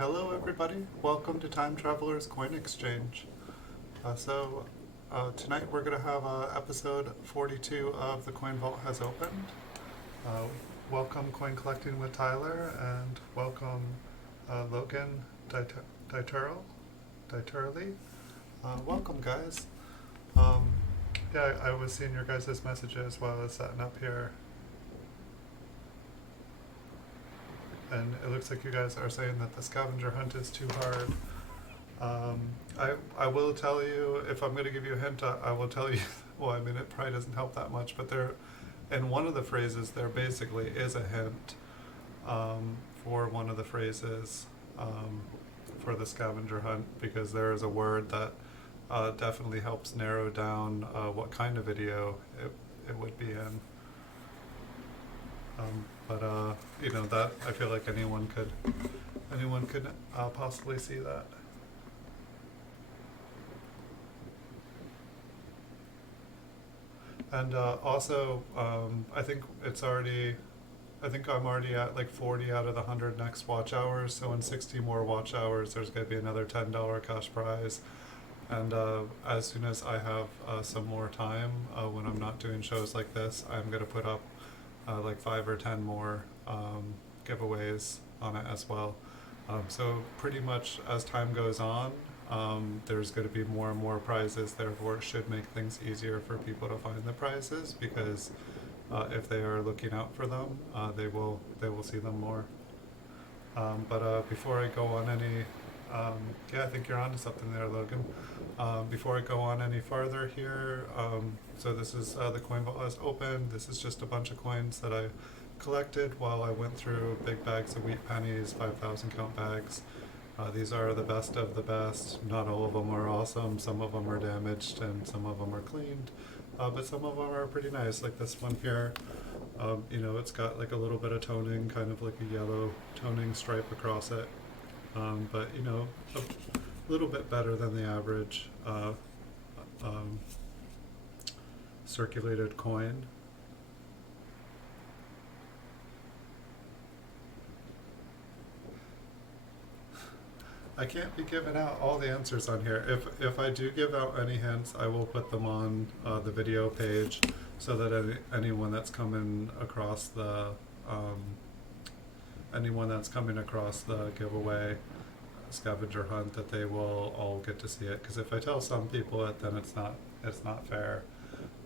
Hello everybody, welcome to Time Traveler's Coin Exchange. Tonight we're going to have episode 42 of The Coin Vault Has Opened. Uh, Welcome Coin Collecting with Tyler, and welcome Logan Dieterle. Welcome guys. I was seeing your guys' messages while I was setting up here. And it looks like you guys are saying that the scavenger hunt is too hard. I will tell you, if I'm going to give you a hint, I will tell you, well, I mean, it probably doesn't help that much, but in one of the phrases, there basically is a hint for one of the phrases for the scavenger hunt, because there is a word that definitely helps narrow down what kind of video it would be in. That I feel like anyone could possibly see that. And also, I think I'm already at like 40 out of the 100 next watch hours. So in 60 more watch hours, there's going to be another $10 cash prize. And as soon as I have some more time, when I'm not doing shows like this, I'm going to put up like 5 or 10 more giveaways on it as well. So pretty much as time goes on, there's going to be more and more prizes. Therefore, it should make things easier for people to find the prizes, because if they are looking out for them, they will see them more. Before I go on any, I think you're onto something there, Logan. Before I go on any farther here, so this is the coin vault is open. This is just a bunch of coins that I collected while I went through big bags of wheat pennies, 5,000 count bags. These are the best of the best. Not all of them are awesome. Some of them are damaged and some of them are cleaned. But some of them are pretty nice, like this one here. It's got like a little bit of toning, kind of like a yellow toning stripe across it. But a little bit better than the average circulated coin. I can't be giving out all the answers on here. If I do give out any hints, I will put them on the video page, so that anyone that's coming across the giveaway scavenger hunt, that they will all get to see it. Because if I tell some people it, then it's not fair.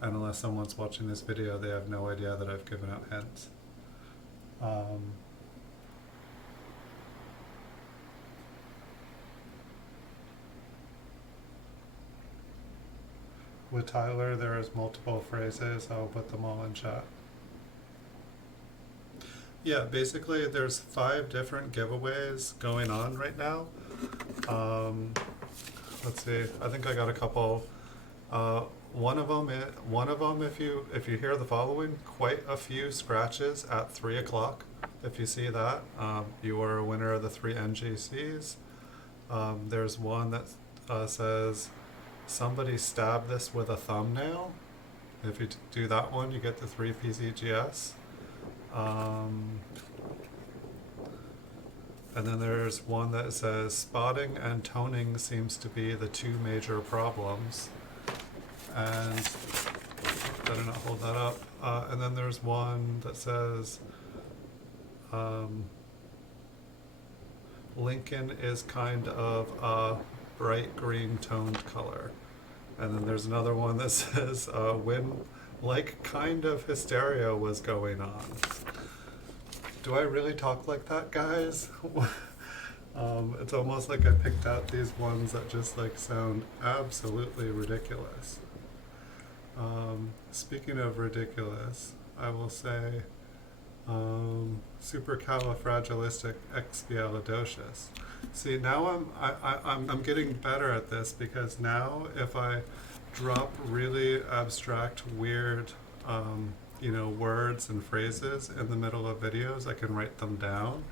And unless someone's watching this video, they have no idea that I've given out hints. With Tyler, there is multiple phrases. I'll put them all in chat. Yeah, basically there's 5 different giveaways going on right now. Let's see. I think I got a couple. One of them, if you hear the following, quite a few scratches at 3 o'clock. If you see that, you are a winner of the 3 NGCs. There's one that says, somebody stabbed this with a thumbnail. If you do that one, you get the 3 PCGS. And then there's one that says, spotting and toning seems to be the 2 major problems. And better not hold that up. And then there's one that says, Lincoln is kind of a bright green toned color. And then there's another one that says, when like kind of hysteria was going on. Do I really talk like that, guys? It's almost like I picked out these ones that just like sound absolutely ridiculous. Speaking of ridiculous, I will say supercalifragilisticexpialidocious. See, now I'm getting better at this, because now if I drop really abstract, weird, words and phrases in the middle of videos, I can write them down.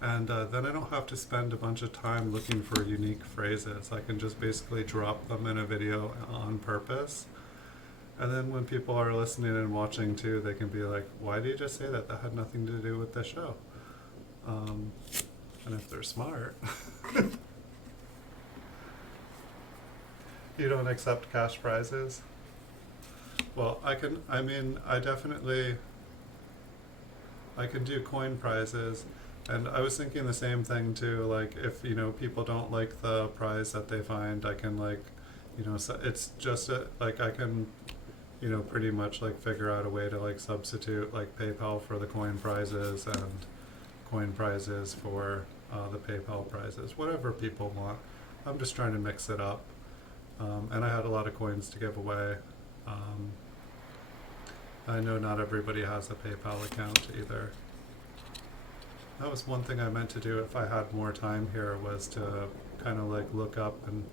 And then I don't have to spend a bunch of time looking for unique phrases. I can just basically drop them in a video on purpose. And then when people are listening and watching too, they can be like, why did you just say that? That had nothing to do with the show. And if they're smart. You don't accept cash prizes? Well, I can do coin prizes, and I was thinking the same thing too, like if, people don't like the prize that they find, I can so it's just like I can, pretty much like figure out a way to like substitute like PayPal for the coin prizes and coin prizes for the PayPal prizes, whatever people want. I'm just trying to mix it up. And I had a lot of coins to give away. I know not everybody has a PayPal account either. That was one thing I meant to do if I had more time here, was to kind of like look up and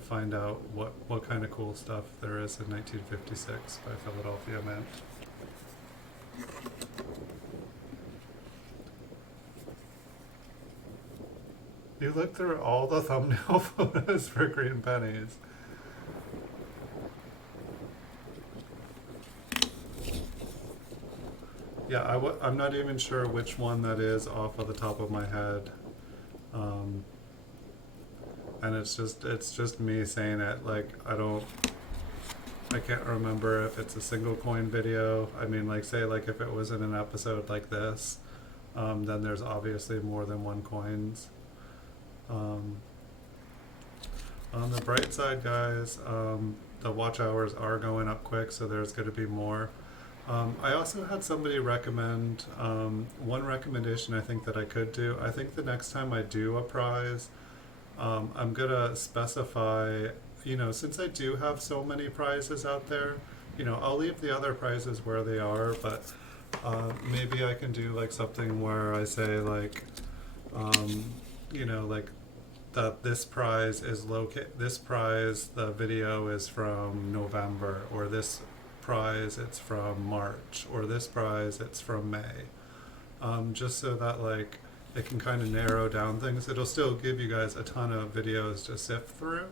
find out what kind of cool stuff there is in 1956 by Philadelphia Mint. You looked through all the thumbnail photos for green pennies. Yeah, I'm not even sure which one that is off of the top of my head. And it's just me saying it, like I can't remember if it's a single coin video. I mean, like say like if it was in an episode like this, then there's obviously more than one coins. On the bright side, guys, the watch hours are going up quick, so there's going to be more. I also had somebody recommend, one recommendation I think that I could do. I think the next time I do a prize, I'm going to specify, since I do have so many prizes out there, I'll leave the other prizes where they are, but maybe I can do like something where I say like, like that this prize, the video is from November, or this prize it's from March, or this prize it's from May, just so that like it can kind of narrow down things. It'll still give you guys a ton of videos to sift through,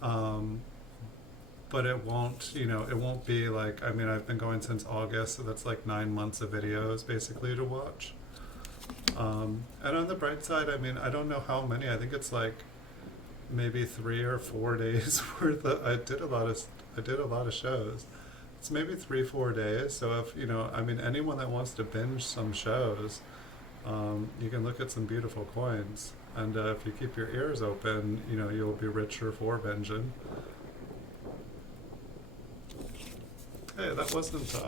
but it won't be like, I've been going since August, so that's like 9 months of videos basically to watch. And on the bright side, I don't know how many. I think it's like maybe 3 or 4 days worth of, I did a lot of shows. It's maybe 3-4 days. So if, anyone that wants to binge some shows, you can look at some beautiful coins. And if you keep your ears open, you'll be richer for binging. Hey, that wasn't,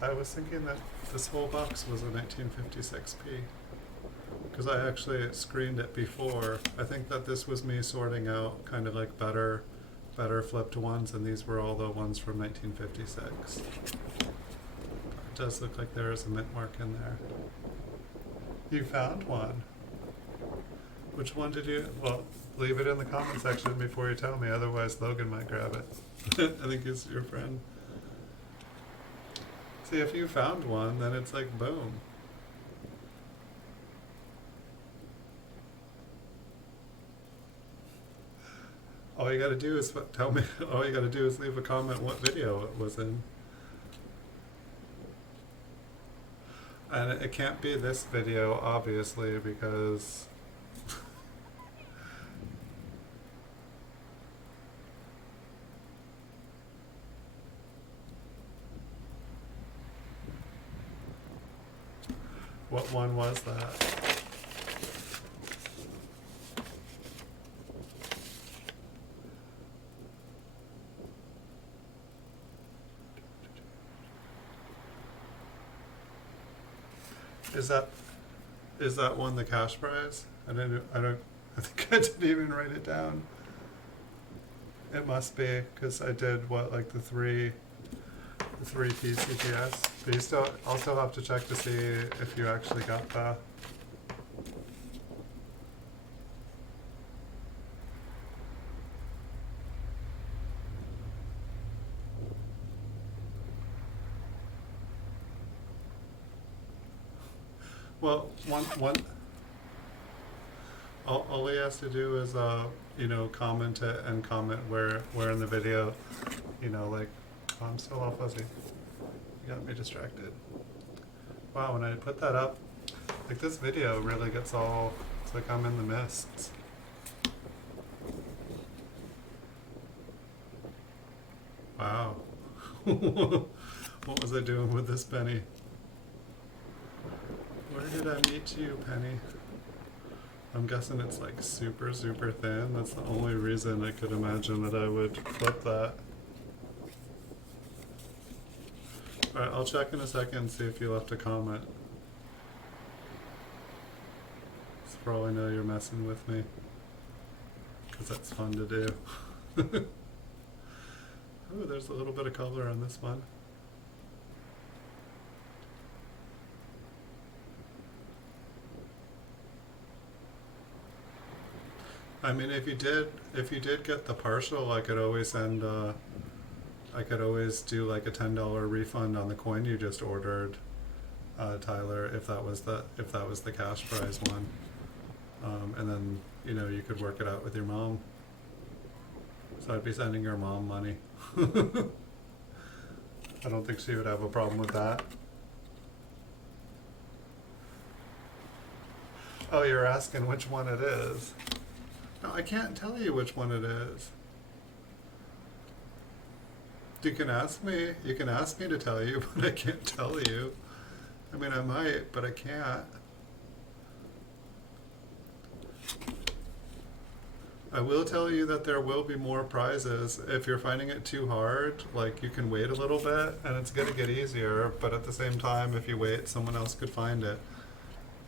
I was thinking that this whole box was a 1956p, because I actually screened it before. I think that this was me sorting out kind of like better flipped ones, and these were all the ones from 1956. It does look like there is a mint mark in there. You found one. Which one did you? Well, leave it in the comment section before you tell me, otherwise Logan might grab it. I think he's your friend. See, if you found one, then it's like boom. All you gotta do is tell me, all you gotta do is leave a comment what video it was in. And it can't be this video, obviously, because what one was that? Is that one the cash prize? I think I didn't even write it down. It must be, because I did the three PCGS. But I'll still have to check to see if you actually got the. Well, one. All he has to do is comment it and comment where in the video, I'm still all fuzzy. You got me distracted. Wow, when I put that up, Like this video really gets all, it's like I'm in the mists. Wow. What was I doing with this penny? Where did I meet you, penny? I'm guessing it's like super, super thin. That's the only reason I could imagine that I would flip that. Alright, I'll check in a second and see if you left a comment. So for all I know, you're messing with me. Because that's fun to do. Oh, there's a little bit of color on this one. I mean, if you did get the partial, I could always send, I could always do like a $10 refund on the coin you just ordered, Tyler, if that was the cash prize one, and then you could work it out with your mom. So I'd be sending your mom money. I don't think she would have a problem with that. Oh, you're asking which one it is. No, I can't tell you which one it is. You can ask me to tell you, but I can't tell you. I mean, I might, but I can't. I will tell you that there will be more prizes. If you're finding it too hard, like you can wait a little bit and it's gonna get easier, but at the same time, if you wait, someone else could find it.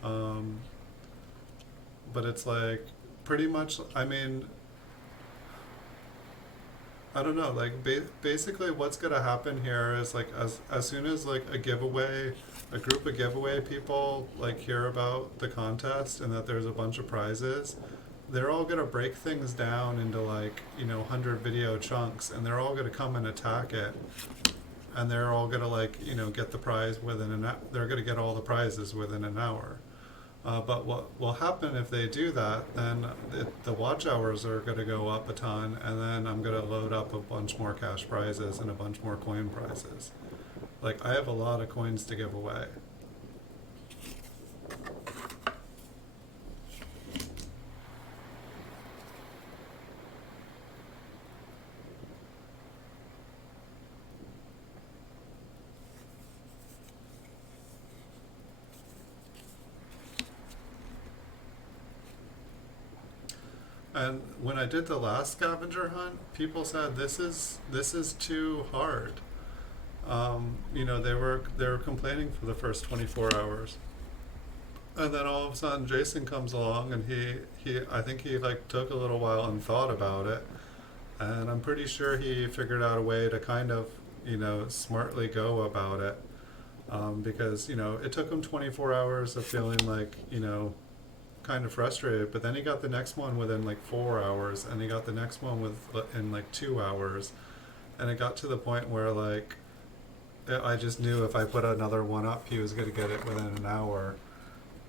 But it's like pretty much, I mean, I don't know, like basically what's gonna happen here is like as soon as like a group of giveaway people like hear about the contest and that there's a bunch of prizes, they're all gonna break things down into like 100 video chunks, and they're all gonna come and attack it, and they're all gonna like get the prize within they're gonna get all the prizes within an hour. But what will happen if they do that, then the watch hours are going to go up a ton, and then I'm going to load up a bunch more cash prizes and a bunch more coin prizes. Like, I have a lot of coins to give away. And when I did the last scavenger hunt, people said this is too hard. They were complaining for the first 24 hours, and then all of a sudden Jason comes along, and he I think he like took a little while and thought about it, and I'm pretty sure he figured out a way to kind of smartly go about it, because it took him 24 hours of feeling like kind of frustrated, but then he got the next one within like 4 hours, and he got the next one in like 2 hours, and it got to the point where like I just knew if I put another one up, he was going to get it within an hour,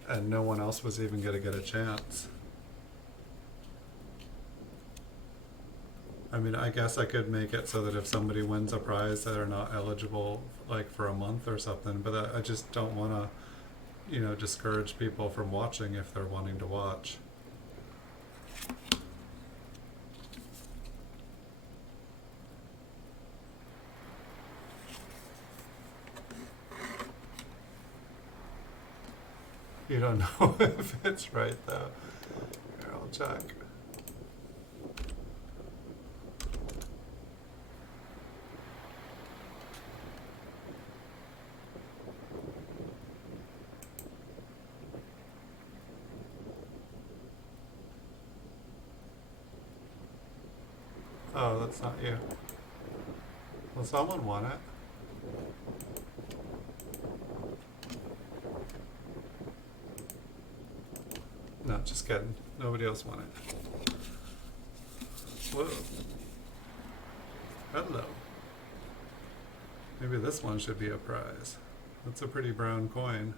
and no one else was even going to get a chance. I mean, I guess I could make it so that if somebody wins a prize, that they're not eligible like for a month or something, but I just don't want to discourage people from watching if they're wanting to watch. You don't know if it's right though. Here, I'll check. Oh, that's not you. Well, someone won it. No, just kidding. Nobody else won it. Whoa. Hello. Maybe this one should be a prize. That's a pretty brown coin.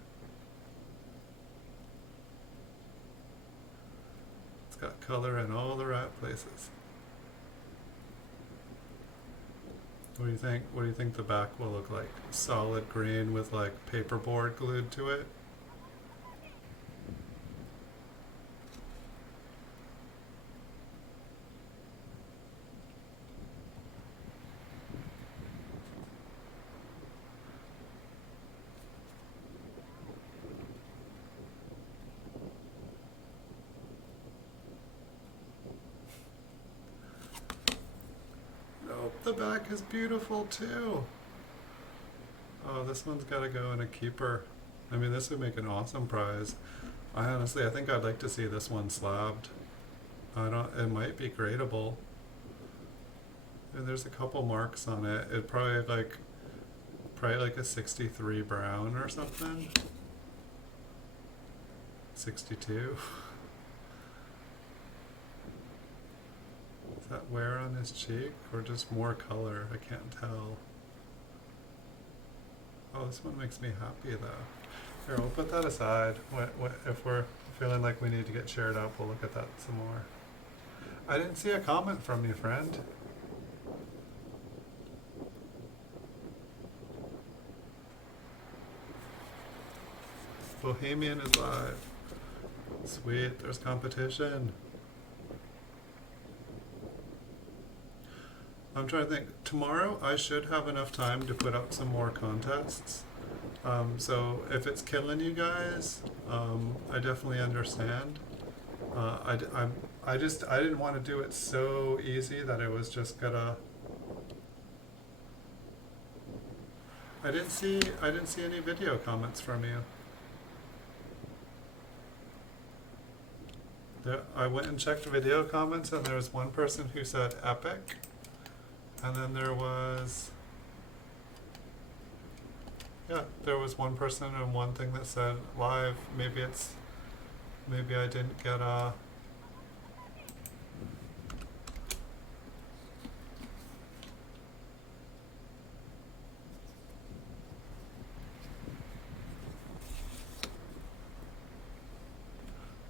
It's got color in all the right places. What do you think? What do you think the back will look like? Solid green with like paperboard glued to it? the back is beautiful too. Oh, this one's gotta go in a keeper. I mean, this would make an awesome prize. I think I'd like to see this one slabbed. It might be gradable. And there's a couple marks on it. It probably like a 63 brown or something. 62. Is that wear on his cheek or just more color? I can't tell. Oh, this one makes me happy though. Here, we'll put that aside. If we're feeling like we need to get cheered up, we'll look at that some more. I didn't see a comment from you, friend. Bohemian is live. Sweet, there's competition. I'm trying to think. Tomorrow I should have enough time to put up some more contests. So if it's killing you guys, I definitely understand. I didn't want to do it so easy that it was just gonna. I didn't see any video comments from you. I went and checked video comments, and there was one person who said epic, and then there was one person and one thing that said live. Maybe I didn't get a.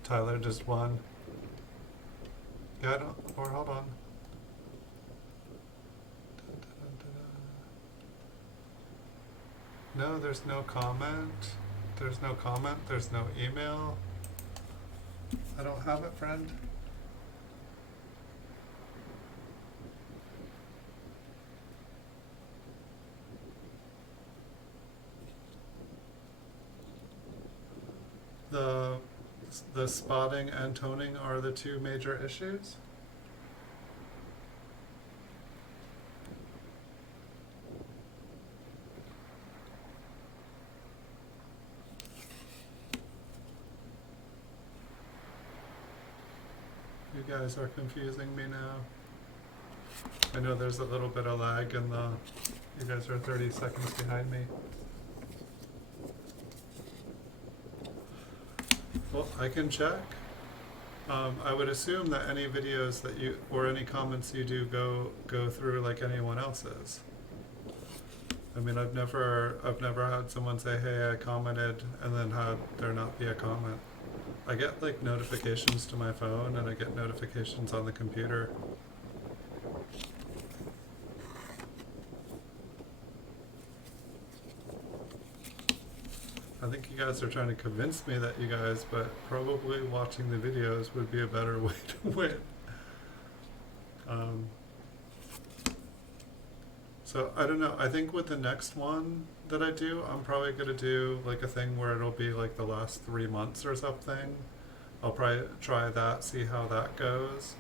Tyler just won. Yeah, hold on. No, there's no comment. There's no comment. There's no email. I don't have it, friend. The spotting and toning are the two major issues. You guys are confusing me now. I know there's a little bit of lag in the. You guys are 30 seconds behind me. Well, I can check. I would assume that any videos that you or any comments you do go through like anyone else's. I mean, I've never had someone say, "Hey, I commented," and then had there not be a comment. I get like notifications to my phone, and I get notifications on the computer. I think you guys are trying to convince me that you guys, but probably watching the videos would be a better way to win. So I don't know. I think with the next one that I do, I'm probably going to do like a thing where it'll be like the last 3 months or something. I'll probably try that, see how that goes.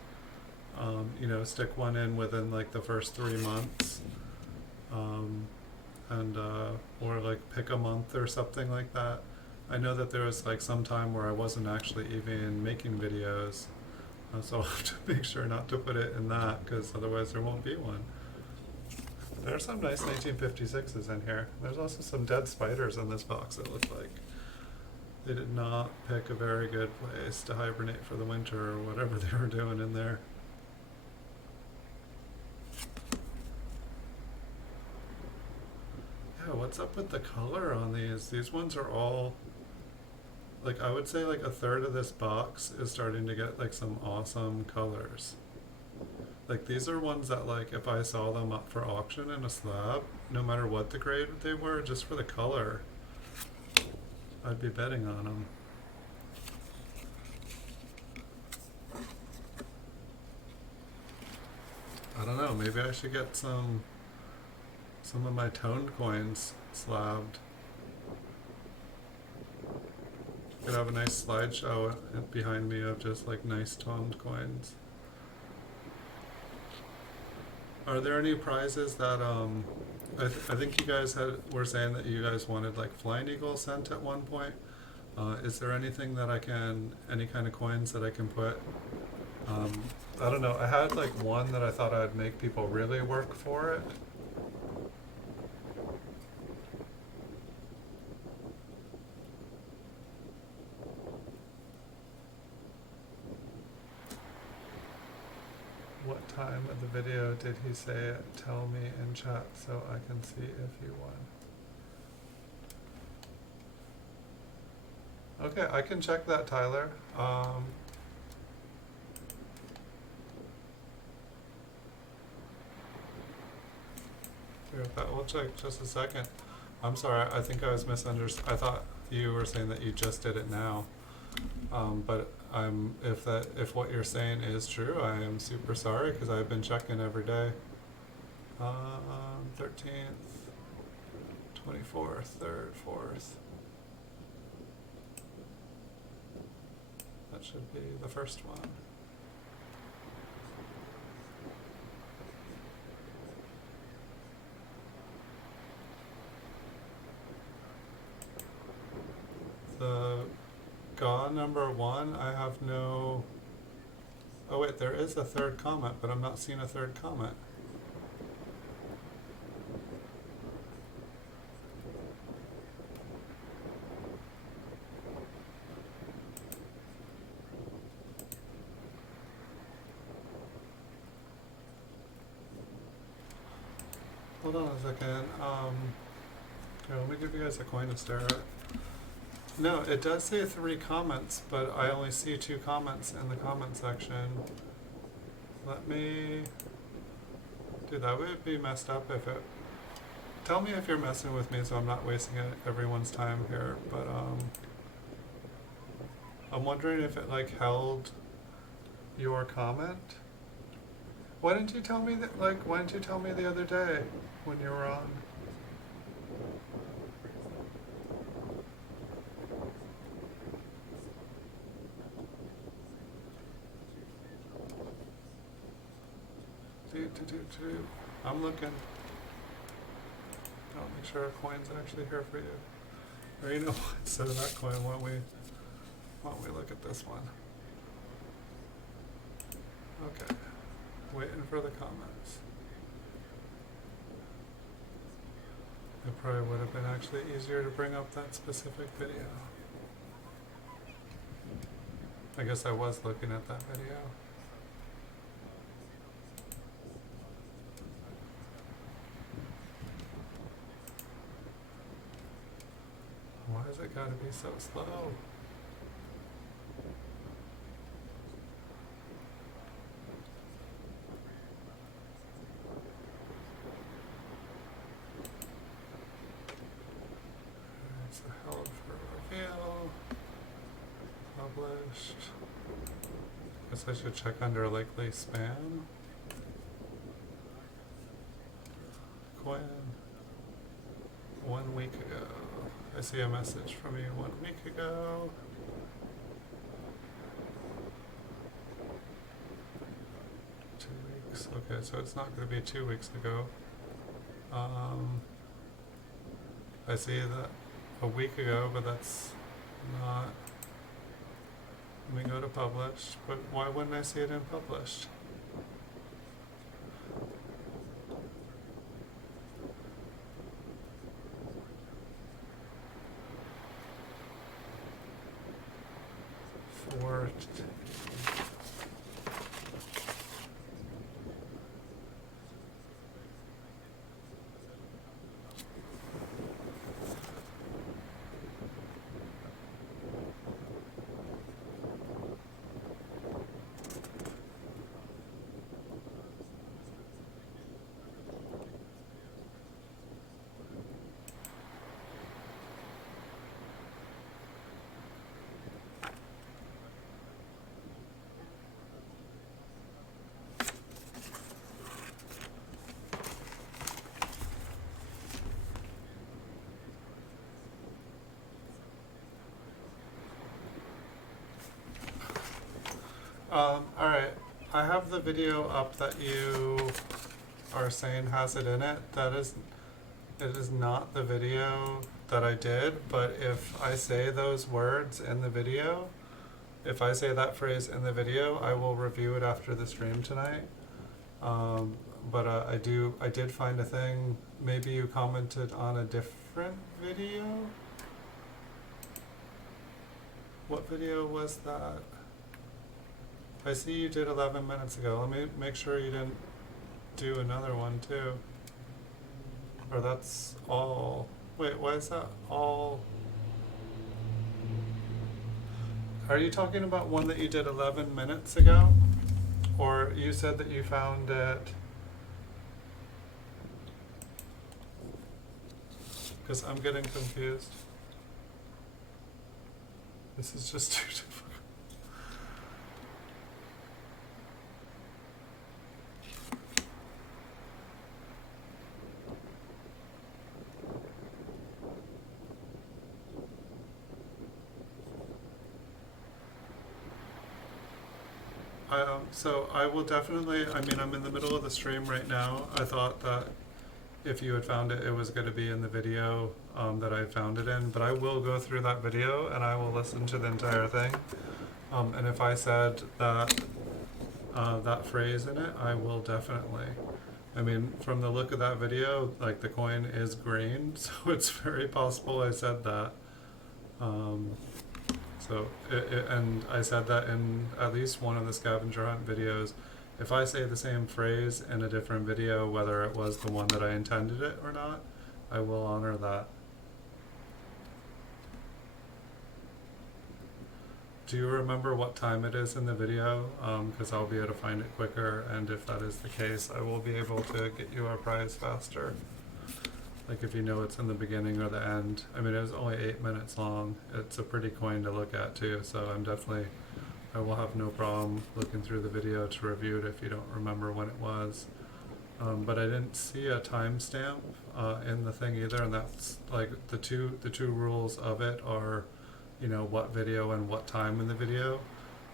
Stick one in within like the first 3 months. Or like pick a month or something like that. I know that there was like some time where I wasn't actually even making videos, so I'll have to make sure not to put it in that, because otherwise there won't be one. There's some nice 1956s in here. There's also some dead spiders in this box, it looks like. They did not pick a very good place to hibernate for the winter or whatever they were doing in there. Yeah, what's up with the color on these? These ones are all, like, I would say like a third of this box is starting to get like some awesome colors. Like, these are ones that, like, if I saw them up for auction in a slab, no matter what the grade they were, just for the color, I'd be betting on them. I don't know, maybe I should get some of my toned coins slabbed. Could have a nice slideshow behind me of just like nice toned coins. Are there any prizes that I think you guys were saying that you guys wanted like Flying Eagle sent at one point. Is there anything that any kind of coins that I can put? Um, I don't know. I had like one that I thought I'd make people really work for it. What time of the video did he say it? Tell me in chat so I can see if you won. Okay, I can check that, Tyler. We'll check just a second. I'm sorry, I think I was misunderstood. I thought you were saying that you just did it now. But if what you're saying is true, I am super sorry because I've been checking every day. 13th, 24th, 3rd, 4th. That should be the first one. The number 1, I have no... Oh wait, there is a third comment, but I'm not seeing a third comment. Hold on a second. Here, let me give you guys a coin to stare at. No, it does say 3 comments, but I only see 2 comments in the comment section. Let me... Dude, that would be messed up if it... Tell me if you're messing with me so I'm not wasting everyone's time here, but I'm wondering if it like held your comment. Why didn't you tell me that, like, why didn't you tell me the other day when you were on? I'm looking. I'll make sure our coin's actually here for you. Or you know what, instead of that coin, why don't we look at this one? Okay. Waiting for the comments. It probably would have been actually easier to bring up that specific video. I guess I was looking at that video. Why has it gotta be so slow? It's held for reveal. Published. Guess I should check under likely spam. Coin. 1 week ago. I see a message from you 1 week ago. Okay, so it's not going to be 2 weeks ago. I see that a week ago, but that's not. Let me go to published, but why wouldn't I see it in published? For alright, I have the video up that you are saying has it in it, it is not the video that I did, but if I say those words in the video, if I say that phrase in the video, I will review it after the stream tonight. But I did find a thing. Maybe you commented on a different video? What video was that? I see you did 11 minutes ago. Let me make sure you didn't do another one too. Or that's all. Wait, why is that all? Are you talking about one that you did 11 minutes ago? Or you said that you found it... Because I'm getting confused. This is just too difficult. So I will definitely, I mean, I'm in the middle of the stream right now. I thought that if you had found it, it was going to be in the video that I found it in, but I will go through that video and I will listen to the entire thing. And if I said that that phrase in it, I will definitely. I mean, from the look of that video, like the coin is green, so it's very possible I said that. And I said that in at least one of the scavenger hunt videos. If I say the same phrase in a different video, whether it was the one that I intended it or not, I will honor that. Do you remember what time it is in the video? Because I'll be able to find it quicker, and if that is the case, I will be able to get you a prize faster. Like if you know it's in the beginning or the end. I mean, it was only 8 minutes long. It's a pretty coin to look at too, so I will have no problem looking through the video to review it if you don't remember when it was. But I didn't see a timestamp in the thing either, and that's like the two rules of it are, you know, what video and what time in the video.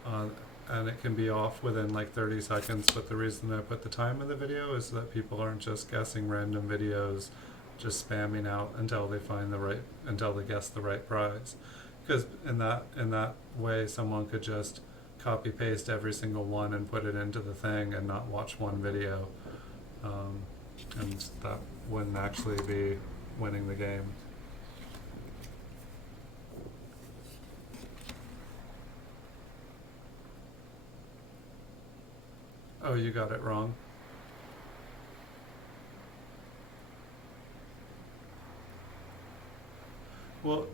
And it can be off within like 30 seconds, but the reason I put the time in the video is so that people aren't just guessing random videos, just spamming out until they guess the right prize. Because in that way, someone could just copy paste every single one and put it into the thing and not watch one video, and that wouldn't actually be winning the game. Oh, you got it wrong. Well,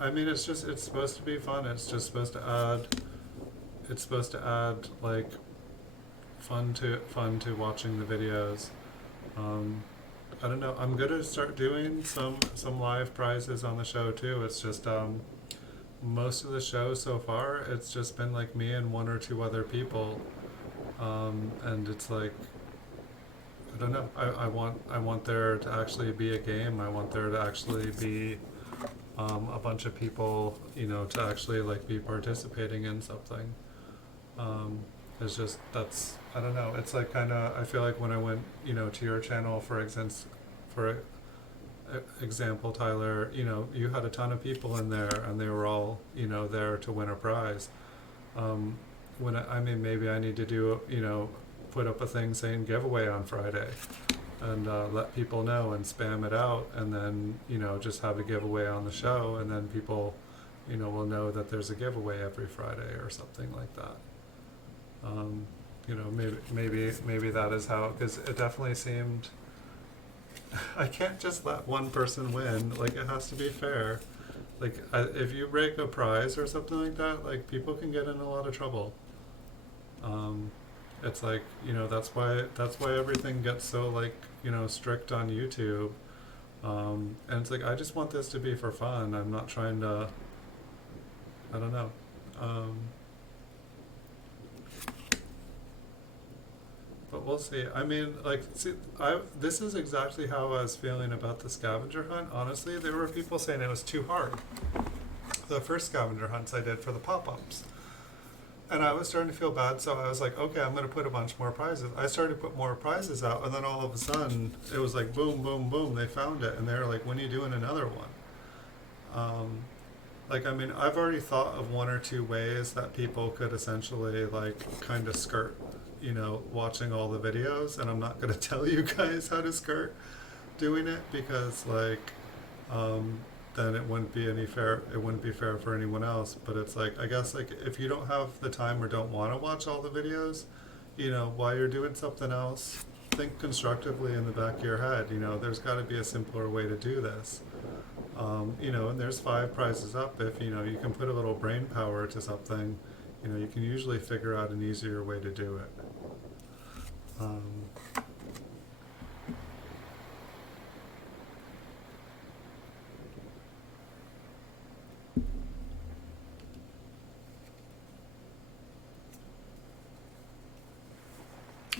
I mean, it's supposed to be fun. It's supposed to add like fun to watching the videos. I don't know. I'm gonna start doing some live prizes on the show too. It's just most of the show so far, it's just been like me and one or two other people, and it's like, I don't know. I want there to actually be a game. I want there to actually be a bunch of people, you know, to actually like be participating in something. It's just, I don't know, it's like kind of, I feel like when I went, you know, to your channel, for example, Tyler, you know, you had a ton of people in there and they were all, you know, there to win a prize. I mean, maybe I need to do, you know, put up a thing saying giveaway on Friday, and let people know and spam it out, and then, you know, just have a giveaway on the show, and then people, you know, will know that there's a giveaway every Friday or something like that. You know, maybe that is how, because it definitely seemed, I can't just let one person win, like it has to be fair. Like if you break a prize or something like that, like people can get in a lot of trouble. It's like, you know, that's why everything gets so like, you know, strict on YouTube. And it's like, I just want this to be for fun. I'm not trying to, I don't know. But we'll see. I mean, like, see, this is exactly how I was feeling about the scavenger hunt. Honestly, there were people saying it was too hard. The first scavenger hunts I did for the pop-ups. And I was starting to feel bad, so I was like, okay, I'm going to put a bunch more prizes. I started to put more prizes out, and then all of a sudden, it was like boom, boom, boom. They found it, and they were like, when are you doing another one? Um, like, I mean, I've already thought of one or two ways that people could essentially, like, kind of skirt, watching all the videos, and I'm not going to tell you guys how to skirt doing it because, like, um, then it wouldn't be any fair. It wouldn't be fair for anyone else. But it's like I guess like if you don't have the time or don't want to watch all the videos, while you're doing something else, think constructively in the back of your head. There's got to be a simpler way to do this. And there's 5 prizes up. If you can put a little brain power to something, you can usually figure out an easier way to do it. Um,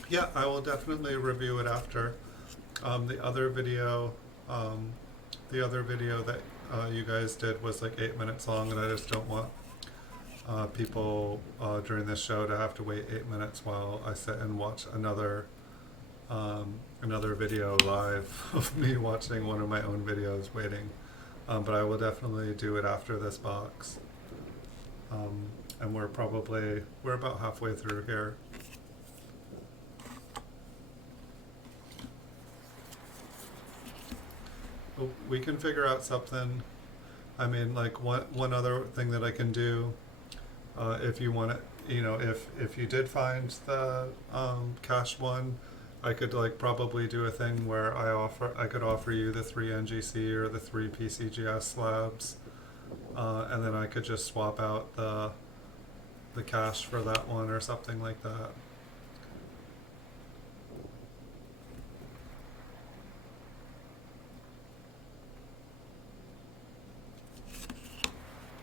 Yeah, I will definitely review it after. The other video, um, the other video that you guys did was like 8 minutes long, and I just don't want people during this show to have to wait 8 minutes while I sit and watch another video live of me watching one of my own videos waiting. But I will definitely do it after this box. And we're about halfway through here. We can figure out something. I mean, like one other thing that I can do, if you want to, if you did find the cash one, I could like probably do a thing where I could offer you the 3 NGC or the 3 PCGS slabs, and then I could just swap out the cash for that one or something like that.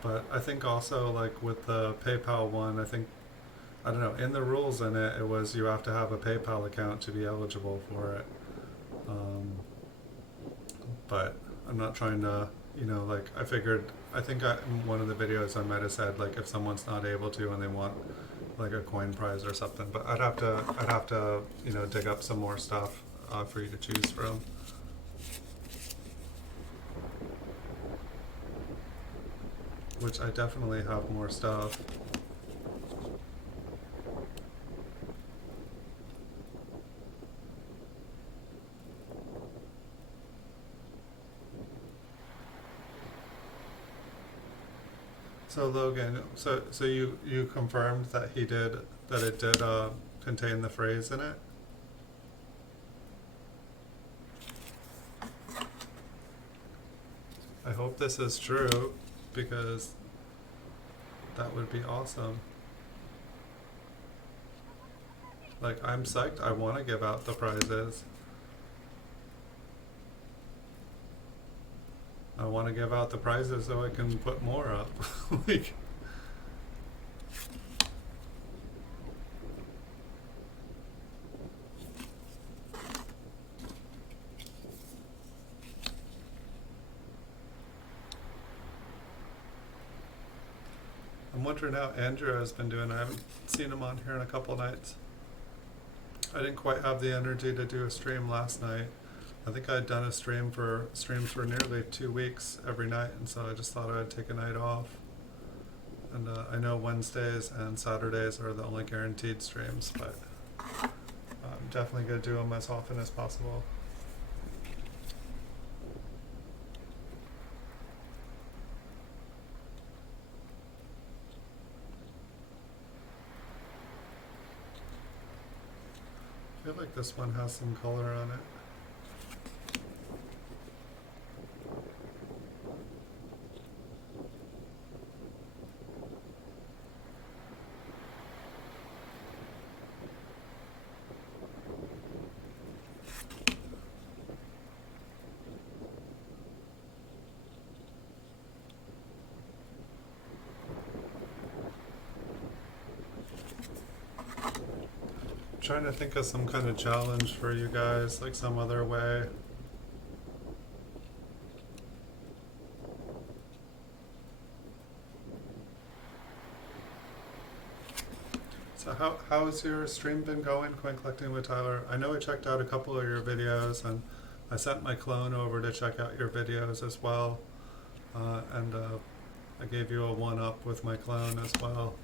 But I think also like with the PayPal one, I don't know, in the rules in it, it was you have to have a PayPal account to be eligible for it. But I'm not trying to, I think in one of the videos I might have said like if someone's not able to and they want like a coin prize or something, but I'd have to, dig up some more stuff for you to choose from. Which I definitely have more stuff. So Logan, so you confirmed that it did contain the phrase in it? I hope this is true because that would be awesome. Like I'm psyched. I want to give out the prizes. I want to give out the prizes so I can put more up. Like, I'm wondering how Andrew has been doing. I haven't seen him on here in a couple nights. I didn't quite have the energy to do a stream last night. I think I'd done streams for nearly 2 weeks every night, and so I just thought I'd take a night off. And I know Wednesdays and Saturdays are the only guaranteed streams, but I'm definitely going to do them as often as possible. I feel like this one has some color on it. Trying to think of some kind of challenge for you guys, like some other way. So how's your stream been going, Coin Collecting with Tyler? I know I checked out a couple of your videos, and I sent my clone over to check out your videos as well. And I gave you a one-up with my clone as well.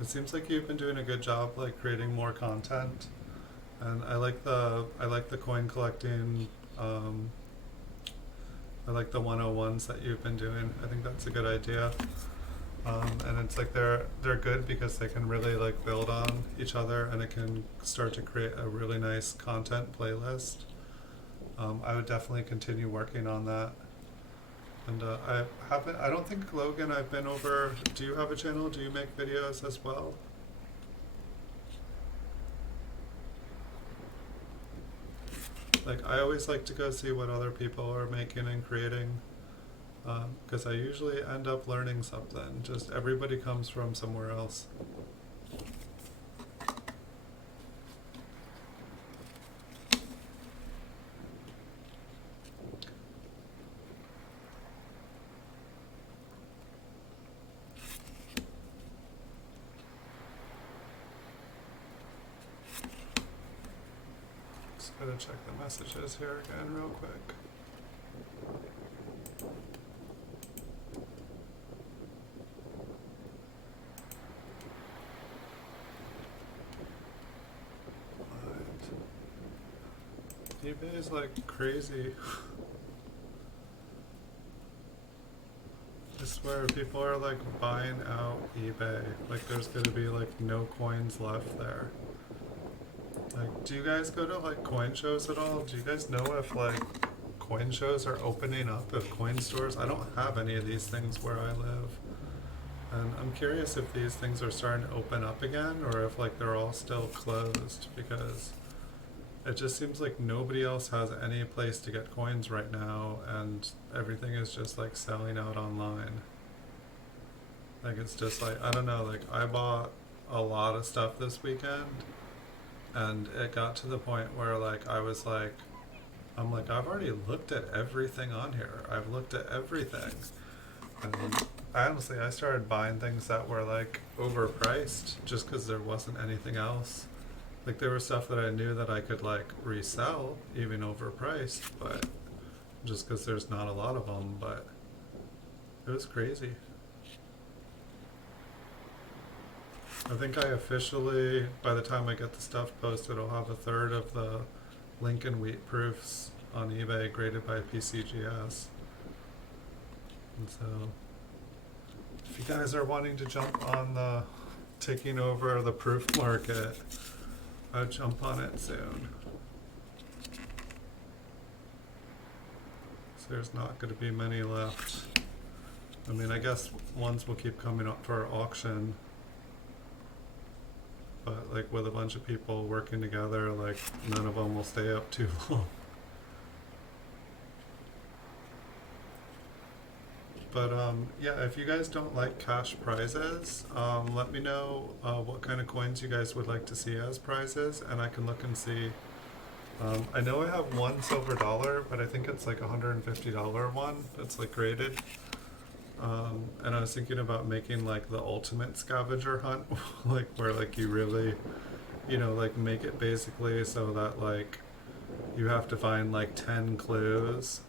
It seems like you've been doing a good job, like creating more content, and I like the coin collecting. I like the 101s that you've been doing. I think that's a good idea. And it's like they're good because they can really like build on each other, and it can start to create a really nice content playlist. I would definitely continue working on that. And I don't think, Logan, I've been over. Do you have a channel? Do you make videos as well? Like, I always like to go see what other people are making and creating, because I usually end up learning something. Just everybody comes from somewhere else. Just gotta check the messages here again real quick. eBay is like crazy. I swear people are like buying out eBay. Like there's gonna be like no coins left there. Like, do you guys go to like coin shows at all? Do you guys know if like coin shows are opening up, if coin stores? I don't have any of these things where I live. And I'm curious if these things are starting to open up again, or if like they're all still closed, because it just seems like nobody else has any place to get coins right now, and everything is just like selling out online. Like it's just like, I don't know, like I bought a lot of stuff this weekend, and it got to the point where like I was like, I'm like, I've already looked at everything on here. I've looked at everything. And honestly, I started buying things that were like overpriced just because there wasn't anything else. Like there was stuff that I knew that I could like resell, even overpriced, but just because there's not a lot of them. But it was crazy. I think I officially, by the time I get the stuff posted, I'll have a third of the Lincoln wheat proofs on eBay graded by PCGS. And so, if you guys are wanting to jump on the taking over the proof market, I'd jump on it soon. So there's not going to be many left. I mean, I guess ones will keep coming up for auction, but like with a bunch of people working together, like none of them will stay up too long. But yeah, if you guys don't like cash prizes, let me know what kind of coins you guys would like to see as prizes, and I can look and see. I know I have one silver dollar, but I think it's like $150 one. It's like graded. And I was thinking about making like the ultimate scavenger hunt, like where like you really, you know, like make it basically so that like you have to find like 10 clues,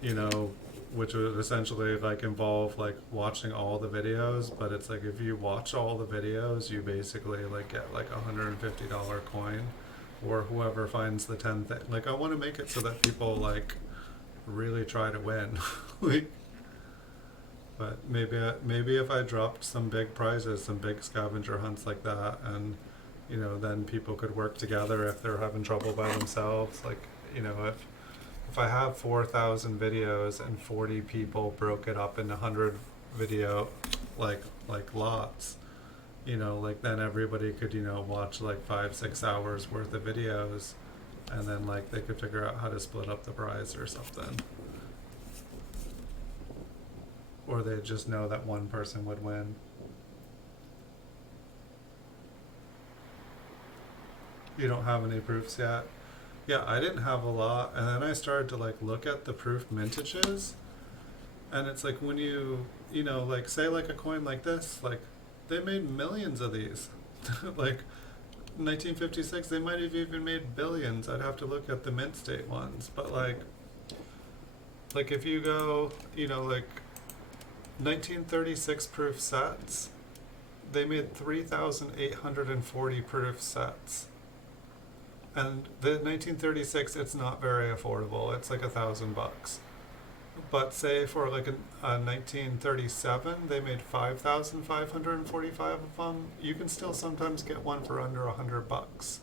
you know, which would essentially like involve like watching all the videos, but it's like if you watch all the videos, you basically like get like $150 coin, or whoever finds the 10 thing. Like I want to make it so that people like really try to win. Like, but maybe if I dropped some big prizes, some big scavenger hunts like that, and you know, then people could work together if they're having trouble by themselves. Like, you know, if I have 4,000 videos and 40 people broke it up into 100 video like lots, you know, like then everybody could, you know, watch like 5-6 hours worth of videos, and then like they could figure out how to split up the prize or something. Or they just know that one person would win. You don't have any proofs yet? Yeah, I didn't have a lot, and then I started to like look at the proof mintages, And it's like when you know, like say like a coin like this, like they made millions of these. Like 1956, they might have even made billions. I'd have to look at the mint state ones, but like if you go, you know, like 1936 proof sets, they made 3,840 proof sets. And the 1936, it's not very affordable. It's like $1,000. But say for like a 1937, they made 5,545 of them. You can still sometimes get one for under $100.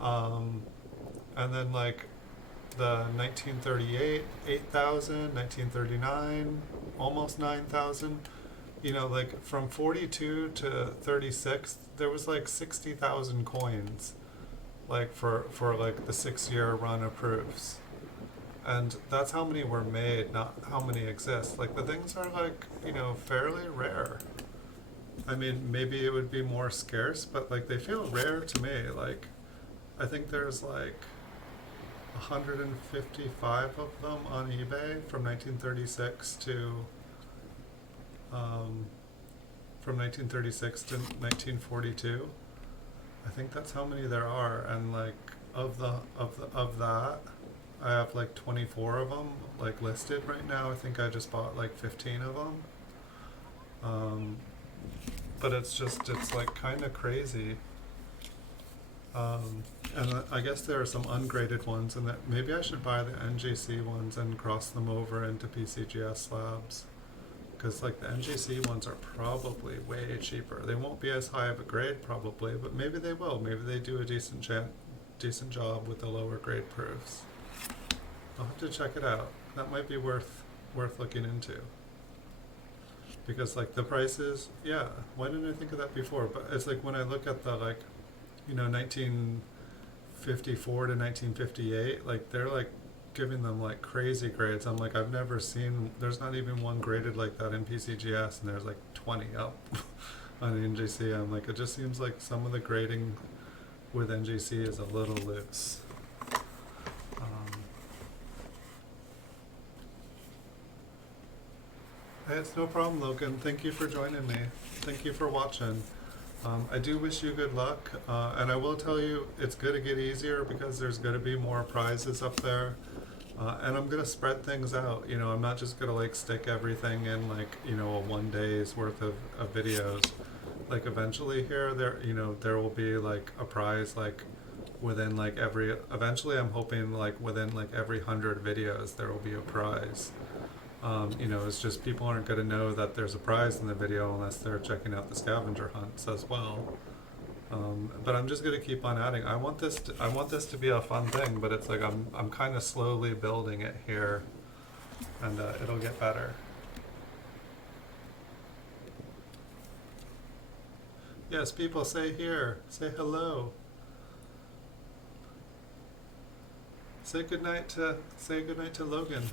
And then like the 1938, 8,000, 1939, almost 9,000. You know, like from 42 to 36, there was like 60,000 coins, like for like the 6-year run of proofs. And that's how many were made, not how many exist. Like the things are like, you know, fairly rare. I mean, maybe it would be more scarce, but like they feel rare to me. Like I think there's like 155 of them on eBay from 1936 to from 1936 to 1942. I think that's how many there are, and like of that, I have like 24 of them like listed right now. I think I just bought like 15 of them. But it's like kind of crazy. And I guess there are some ungraded ones, and that maybe I should buy the NGC ones and cross them over into PCGS slabs. Because like the NGC ones are probably way cheaper. They won't be as high of a grade probably, but maybe they will. Maybe they do a decent job with the lower grade proofs. I'll have to check it out. That might be worth looking into. Because like the prices, yeah, why didn't I think of that before? But it's like when I look at the like, you know, 1954 to 1958, like they're like giving them like crazy grades. I'm like, I've never seen, there's not even one graded like that in PCGS, and there's like 20 up on NGC. I'm like, it just seems like some of the grading with NGC is a little loose. Hey, it's no problem, Logan. Thank you for joining me. Thank you for watching. I do wish you good luck, and I will tell you it's going to get easier because there's going to be more prizes up there, and I'm going to spread things out. You know, I'm not just going to like stick everything in like, you know, a 1 day's worth of videos. Like eventually here, there will be like a prize like within like eventually I'm hoping like within like every 100 videos there will be a prize. You know, it's just people aren't going to know that there's a prize in the video unless they're checking out the scavenger hunts as well. But I'm just going to keep on adding. I want this to be a fun thing, but it's like I'm kind of slowly building it here, and it'll get better. Yes, people, say here, say hello. Say goodnight to Logan.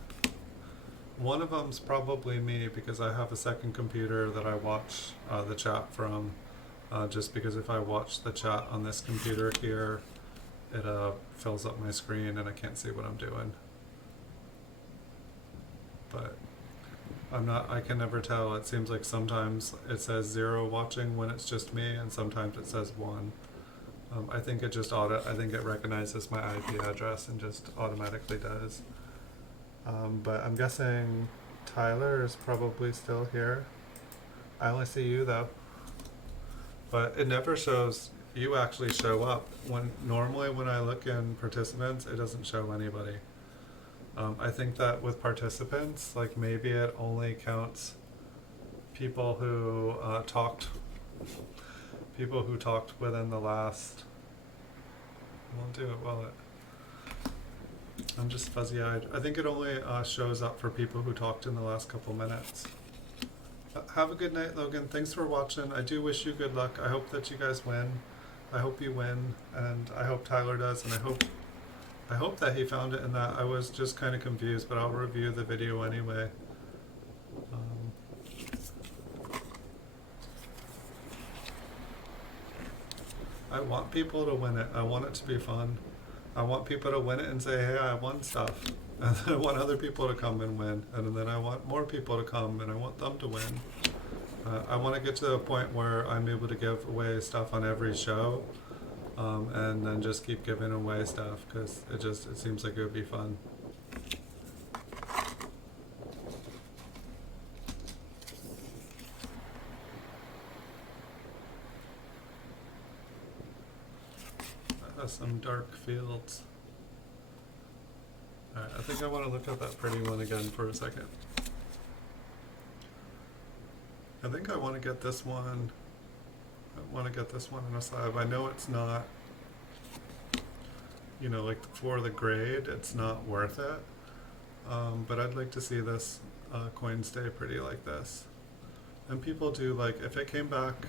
One of them's probably me because I have a second computer that I watch the chat from. Just because if I watch the chat on this computer here, it fills up my screen and I can't see what I'm doing. But I can never tell. It seems like sometimes it says 0 watching when it's just me, and sometimes it says 1. I think it recognizes my IP address and just automatically does. But I'm guessing Tyler is probably still here. I only see you though. But it never shows you actually show up. Normally when I look in participants, it doesn't show anybody. I think that with participants, like maybe it only counts people who talked within the last. Won't do it, will it? I'm just fuzzy-eyed. I think it only shows up for people who talked in the last couple minutes. Have a good night, Logan. Thanks for watching. I do wish you good luck. I hope that you guys win. I hope you win, and I hope Tyler does, and I hope that he found it in that. I was just kind of confused, but I'll review the video anyway. I want people to win it. I want it to be fun. I want people to win it and say, hey, I won stuff. And then I want other people to come and win. And then I want more people to come and I want them to win. I want to get to a point where I'm able to give away stuff on every show, and then just keep giving away stuff because it seems like it would be fun. Some dark fields. Alright, I think I want to look at that pretty one again for a second. I think I want to get this one. I want to get this one in a slab. I know it's not, like for the grade, it's not worth it. But I'd like to see this coin stay pretty like this. And people do, like, if it came back,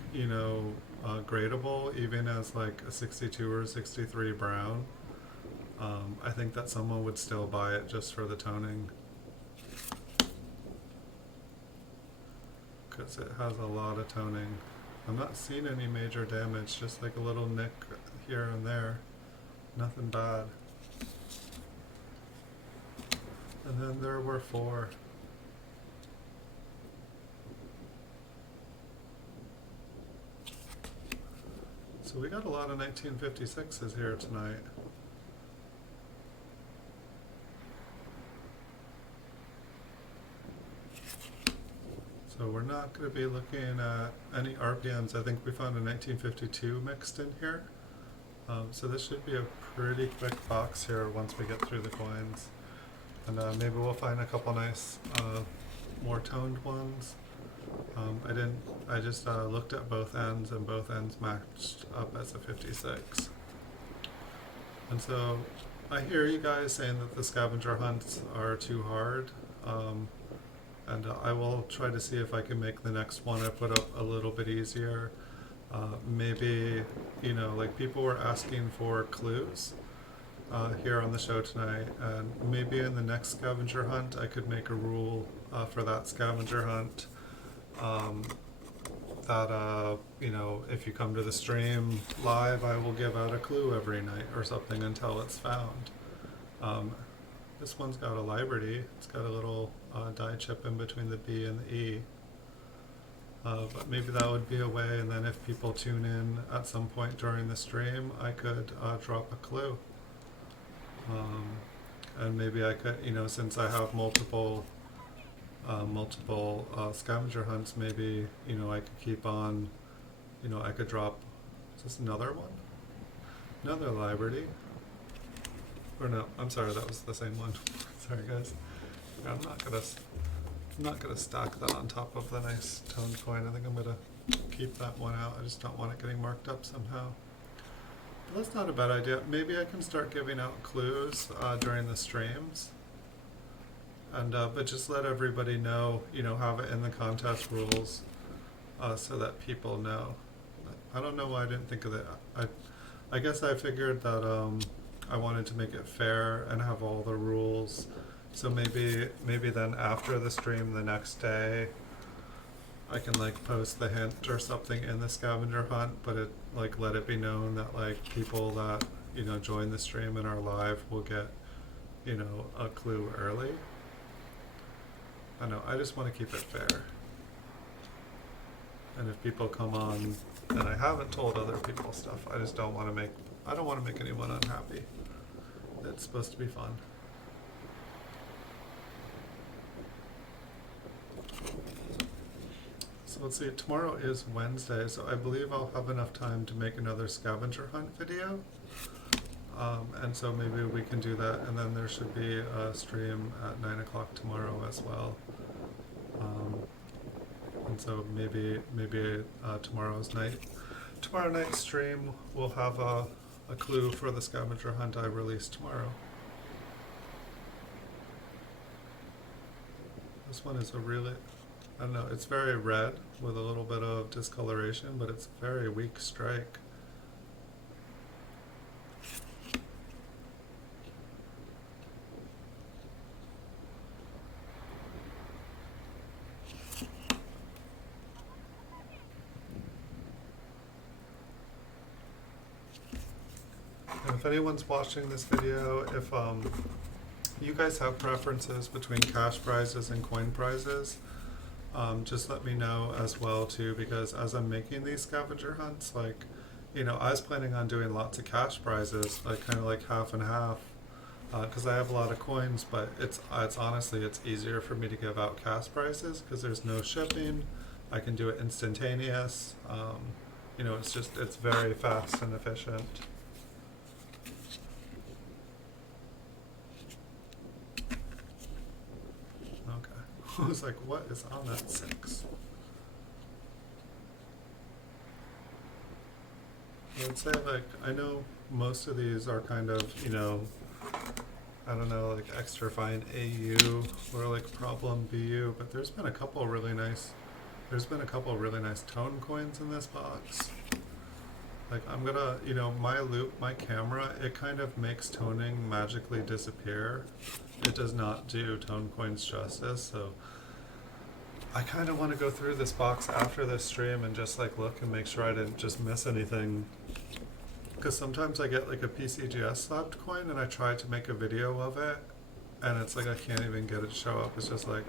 gradable, even as like a 62 or 63 brown, I think that someone would still buy it just for the toning. Because it has a lot of toning. I'm not seeing any major damage, just like a little nick here and there. Nothing bad. And then there were 4. So we got a lot of 1956s here tonight. So we're not going to be looking at any RPMs. I think we found a 1952 mixed in here. So this should be a pretty quick box here once we get through the coins. And maybe we'll find a couple nice, more toned ones. I just looked at both ends and both ends matched up as a 56. And so I hear you guys saying that the scavenger hunts are too hard. And I will try to see if I can make the next one I put up a little bit easier. Maybe, like people were asking for clues here on the show tonight, and maybe in the next scavenger hunt I could make a rule for that scavenger hunt that, if you come to the stream live, I will give out a clue every night or something until it's found. This one's got a Liberty. It's got a little die chip in between the B and the E. But maybe that would be a way, and then if people tune in at some point during the stream, I could drop a clue. And maybe I could, since I have multiple scavenger hunts, maybe, I could keep on, I could drop, is this another one? Another Liberty. Or no, I'm sorry, that was the same one. Sorry guys. I'm not gonna stack that on top of the nice toned coin. I think I'm gonna keep that one out. I just don't want it getting marked up somehow. But that's not a bad idea. Maybe I can start giving out clues during the streams. And but just let everybody know, have it in the contest rules so that people know. I don't know why I didn't think of that. I guess I figured that I wanted to make it fair and have all the rules. So maybe then after the stream the next day, I can like post the hint or something in the scavenger hunt, but let it be known that like people that join the stream and are live will get a clue early. I know, I just want to keep it fair. And if people come on and I haven't told other people stuff, I don't want to make anyone unhappy. It's supposed to be fun. So let's see, tomorrow is Wednesday, so I believe I'll have enough time to make another scavenger hunt video. And so maybe we can do that, and then there should be a stream at 9 o'clock tomorrow as well. And so maybe tomorrow night's stream will have a clue for the scavenger hunt I release tomorrow. This one is I don't know, it's very red with a little bit of discoloration, but it's a very weak strike. if anyone's watching this video, if you guys have preferences between cash prizes and coin prizes, just let me know as well too, because as I'm making these scavenger hunts, like, you know, I was planning on doing lots of cash prizes, like kind of like half and half, because I have a lot of coins, but it's honestly, it's easier for me to give out cash prizes because there's no shipping. I can do it instantaneous. You know, it's very fast and efficient. Okay. I was like, what is on that 6? I would say, like, I know most of these are kind of, you know, I don't know, like extra fine AU or like problem BU, but there's been a couple really nice tone coins in this box. Like, I'm gonna, you know, my camera, it kind of makes toning magically disappear. It does not do tone coins justice, so I kind of want to go through this box after this stream and just like look and make sure I didn't just miss anything. Because sometimes I get like a PCGS slapped coin and I try to make a video of it and it's like I can't even get it to show up. It's just like,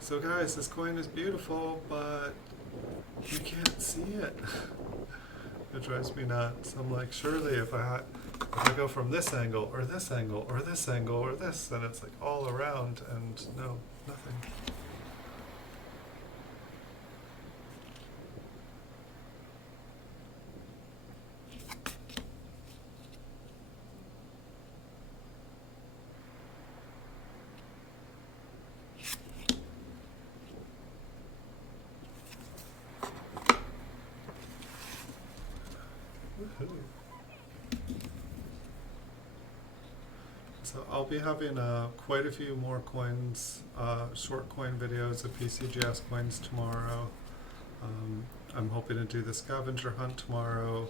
so guys, this coin is beautiful, but you can't see it. It drives me nuts. I'm like, surely if I go from this angle or this angle or this angle or this, then it's like all around, and no, nothing. So I'll be having quite a few more coins, short coin videos of PCGS coins tomorrow. I'm hoping to do the scavenger hunt tomorrow,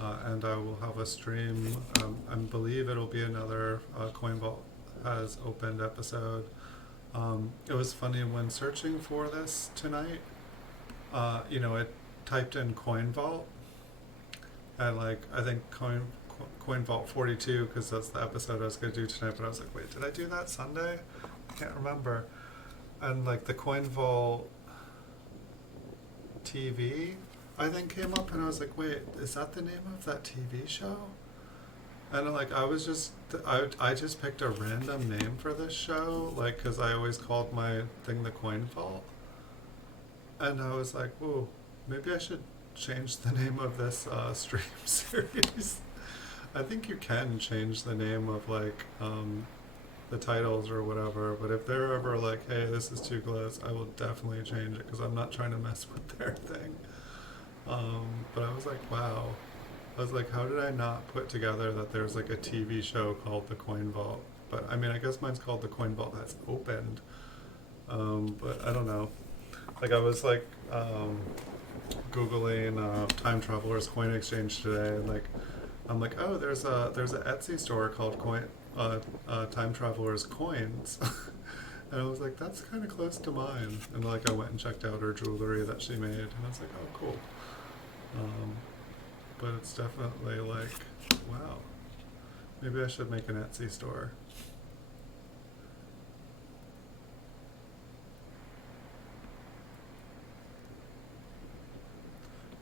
and I will have a stream. I believe it'll be another Coin Vault has opened episode. It was funny when searching for this tonight, you know, it typed in Coin Vault, and like, I think Coin Vault 42, because that's the episode I was going to do tonight, but I was like, wait, did I do that Sunday? I can't remember. And like the Coin Vault TV, I think, came up, and I was like, wait, is that the name of that TV show? And like, I just picked a random name for this show, like, because I always called my thing the Coin Vault. And I was like, whoa, maybe I should change the name of this stream series. I think you can change the name of like the titles or whatever, but if they're ever like, hey, this is too close, I will definitely change it because I'm not trying to mess with their thing. But I was like, wow. I was like, how did I not put together that there's like a TV show called The Coin Vault? But I mean, I guess mine's called The Coin Vault That's Opened. But I don't know. Like, I was like Googling Time Traveler's Coin Exchange today, and like, I'm like, oh, there's a Etsy store called Time Traveler's Coins. And I was like, that's kind of close to mine. And like, I went and checked out her jewelry that she made, and I was like, oh, cool. But it's definitely like, wow, maybe I should make an Etsy store.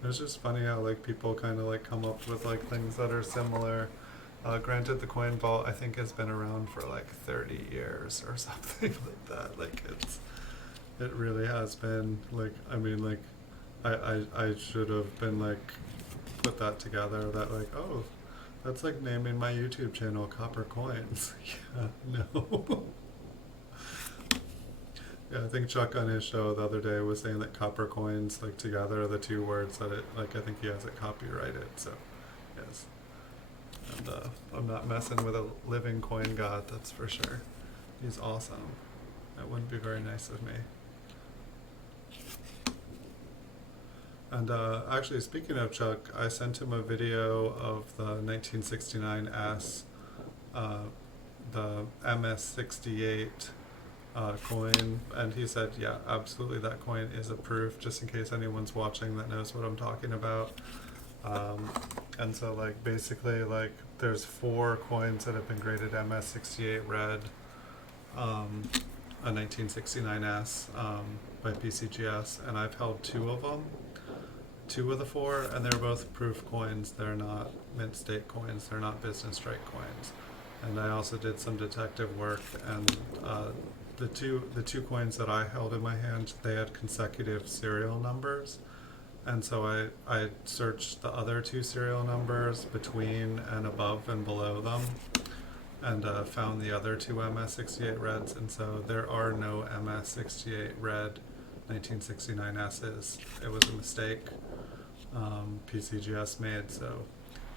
It's just funny how like people kind of like come up with like things that are similar. Granted, the Coin Vault I think has been around for like 30 years or something like that. Like it really has been. Like, I mean, like I should have been like put that together. That like, oh, that's like naming my YouTube channel Copper Coins. Yeah, no. Yeah, I think Chuck on his show the other day was saying that copper coins, like together, are the two words that it, like, I think he has it copyrighted, so, yes. And I'm not messing with a living coin god, that's for sure. He's awesome. That wouldn't be very nice of me. And actually, speaking of Chuck, I sent him a video of the 1969S, the MS68 coin, and he said, yeah, absolutely, that coin is approved, just in case anyone's watching that knows what I'm talking about. And so like, basically, like, there's 4 coins that have been graded MS68 red, a 1969S by PCGS, and I've held 2 of them. 2 of the 4, and they're both proof coins. They're not mint state coins. They're not business strike coins. And I also did some detective work, and the two coins that I held in my hand, they had consecutive serial numbers, and so I searched the other 2 serial numbers between and above and below them, and found the other 2 MS68 reds, and so there are no MS68 red 1969S's. It was a mistake PCGS made. So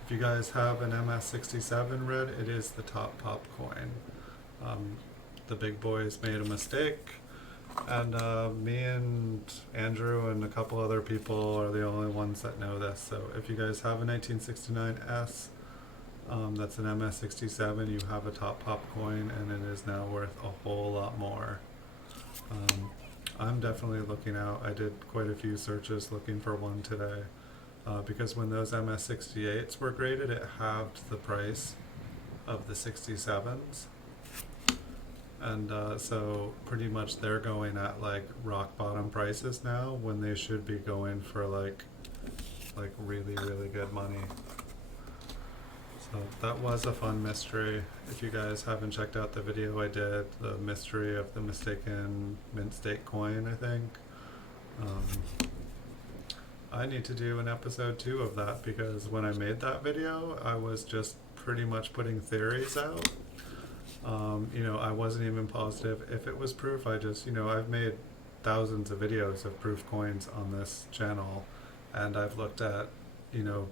if you guys have an MS67 red, it is the top pop coin. The big boys made a mistake, and me and Andrew and a couple other people are the only ones that know this. So if you guys have a 1969S, that's an MS67, you have a top pop coin, and it is now worth a whole lot more. I'm definitely looking out. I did quite a few searches looking for one today, because when those MS68s were graded, it halved the price of the 67s. And so pretty much they're going at like rock bottom prices now, when they should be going for like really, really good money. So that was a fun mystery. If you guys haven't checked out the video I did, the mystery of the mistaken mint state coin, I think. I need to do an episode 2 of that, because when I made that video, I was just pretty much putting theories out. I wasn't even positive if it was proof. I just, I've made thousands of videos of proof coins on this channel, and I've looked at,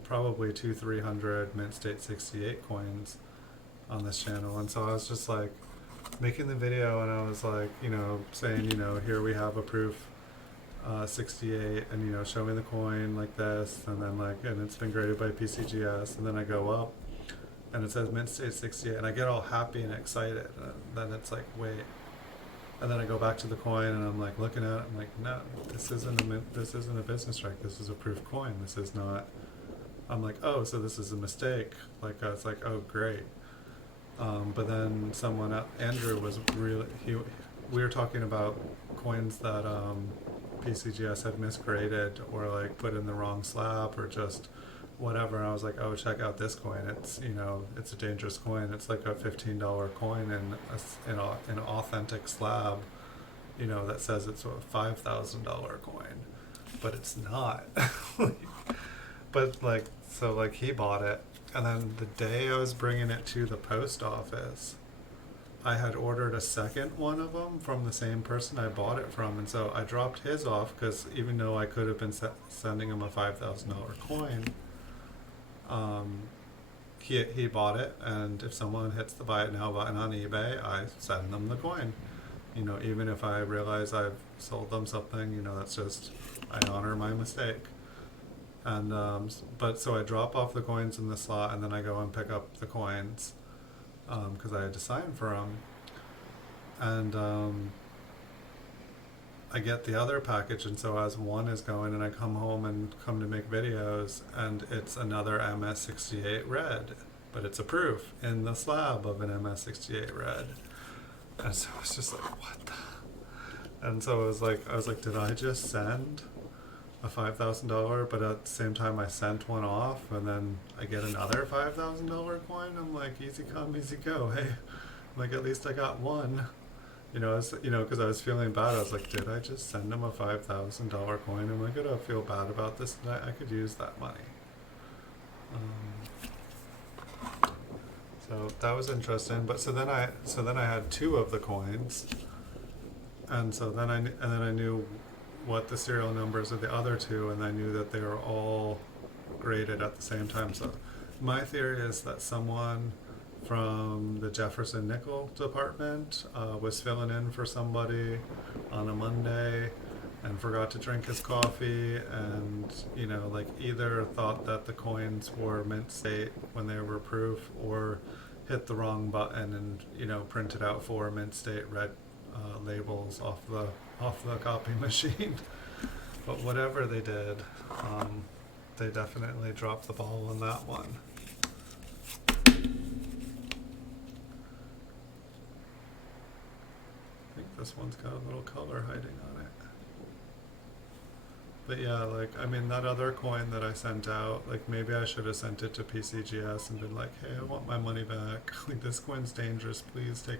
probably 200-300 mint state 68 coins on this channel. And so I was just like making the video, and I was like, saying, here we have a proof 68, and show me the coin like this, and then and it's been graded by PCGS, and then I go up and it says mint state 68, and I get all happy and excited, and then it's like, wait, and then I go back to the coin, and I'm like looking at it, I'm like, no, this isn't a business strike, this is a proof coin, this is not. I'm like, oh, so this is a mistake. Like, I was like, oh, great. But then someone, Andrew, was really, we were talking about coins that PCGS had misgraded, or like put in the wrong slab, or just whatever. And I was like, oh, check out this coin. It's, it's a dangerous coin. It's like a $15 coin in an authentic slab, that says it's a $5,000 coin, but it's not. But so he bought it, and then the day I was bringing it to the post office, I had ordered a second one of them from the same person I bought it from, and so I dropped his off, because even though I could have been sending him a $5,000 coin, he bought it, and if someone hits the buy it now button on eBay, I send them the coin. Even if I realize I've sold them something, that's just, I honor my mistake. And but so I drop off the coins in the slot, and then I go and pick up the coins, because I had to sign for them. And I get the other package, and so as one is going, and I come home and come to make videos, and it's another MS68 red, but it's a proof in the slab of an MS68 red. And so I was just like, what the? And so I was like, did I just send a $5,000, but at the same time I sent one off, and then I get another $5,000 coin? I'm like, easy come, easy go. Hey, like, at least I got one. Because I was feeling bad. I was like, did I just send him a $5,000 coin? Am I gonna feel bad about this? I could use that money. So that was interesting. But so then I had 2 of the coins, and so then I knew what the serial numbers of the other 2, and I knew that they were all graded at the same time. So my theory is that someone from the Jefferson Nickel department was filling in for somebody on a Monday and forgot to drink his coffee, and either thought that the coins were mint state when they were proof, or hit the wrong button and printed out 4 mint state red labels off the copy machine. But whatever they did, they definitely dropped the ball on that one. this one's got a little color hiding on it. But yeah, like, I mean, that other coin that I sent out, like, maybe I should have sent it to PCGS and been like, hey, I want my money back. Like, this coin's dangerous. Please take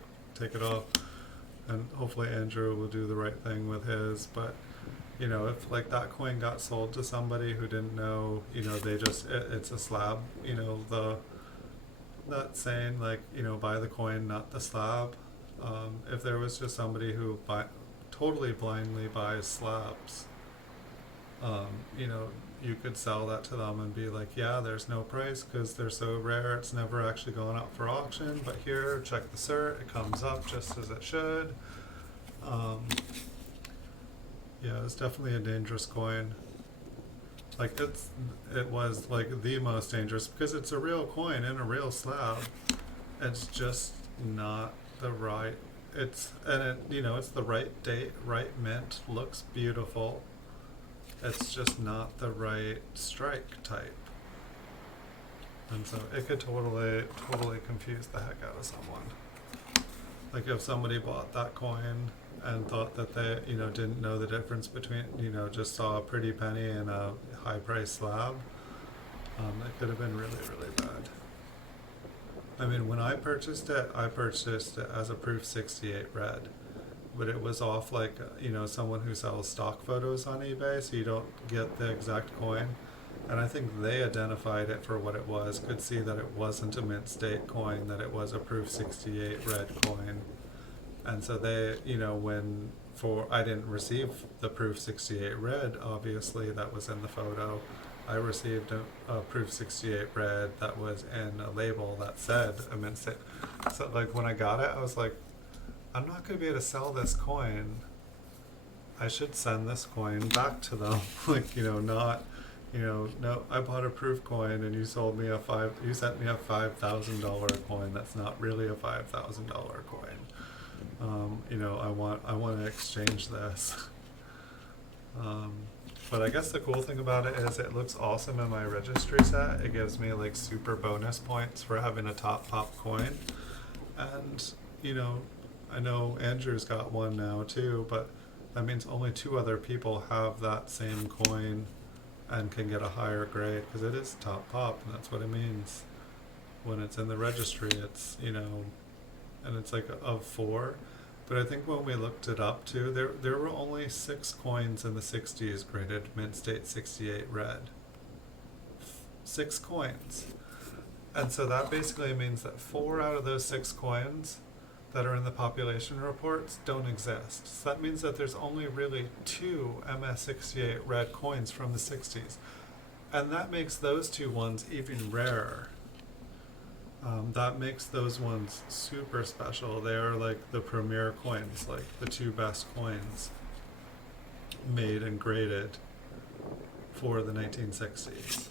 it off. And hopefully Andrew will do the right thing with his. But, you know, if, like, that coin got sold to somebody who didn't know, you know, they just, it's a slab, you know, that saying, like, you know, buy the coin, not the slab. If there was just somebody who totally blindly buys slabs, you know, you could sell that to them and be like, yeah, there's no price because they're so rare, it's never actually going up for auction, but here, check the cert, it comes up just as it should. Yeah, it's definitely a dangerous coin. Like, it was like the most dangerous because it's a real coin in a real slab. It's just not the right, you know, it's the right date, right mint, looks beautiful. It's just not the right strike type. And so it could totally confuse the heck out of someone. Like, if somebody bought that coin and thought that they, you know, didn't know the difference between, you know, just saw a pretty penny and a high price slab, it could have been really, really bad. I mean, when I purchased it as a Proof 68 red. But it was off, like, you know, someone who sells stock photos on eBay, so you don't get the exact coin. And I think they identified it for what it was, could see that it wasn't a mint state coin, that it was a Proof 68 red coin. And so they, you know, I didn't receive the Proof 68 red, obviously, that was in the photo. I received a Proof 68 red that was in a label that said a mint state. So, like, when I got it, I was like, I'm not going to be able to sell this coin. I should send this coin back to them. Like, you know, not, you know, no, I bought a proof coin and you sent me a $5,000 coin that's not really a $5,000 coin. You know, I want to exchange this. But I guess the cool thing about it is it looks awesome in my registry set. It gives me like super bonus points for having a top pop coin. And, you know, I know Andrew's got one now too, but that means only 2 other people have that same coin and can get a higher grade because it is top pop, and that's what it means. When it's in the registry, it's, you know, and it's like of 4. But I think when we looked it up too, there were only 6 coins in the 60s graded mint state 68 red. 6 coins. And so that basically means that 4 out of those 6 coins that are in the population reports don't exist. So that means that there's only really 2 MS68 red coins from the 60s. And that makes those 2 ones even rarer. That makes those ones super special. They are like the premier coins, like the 2 best coins made and graded for the 1960s.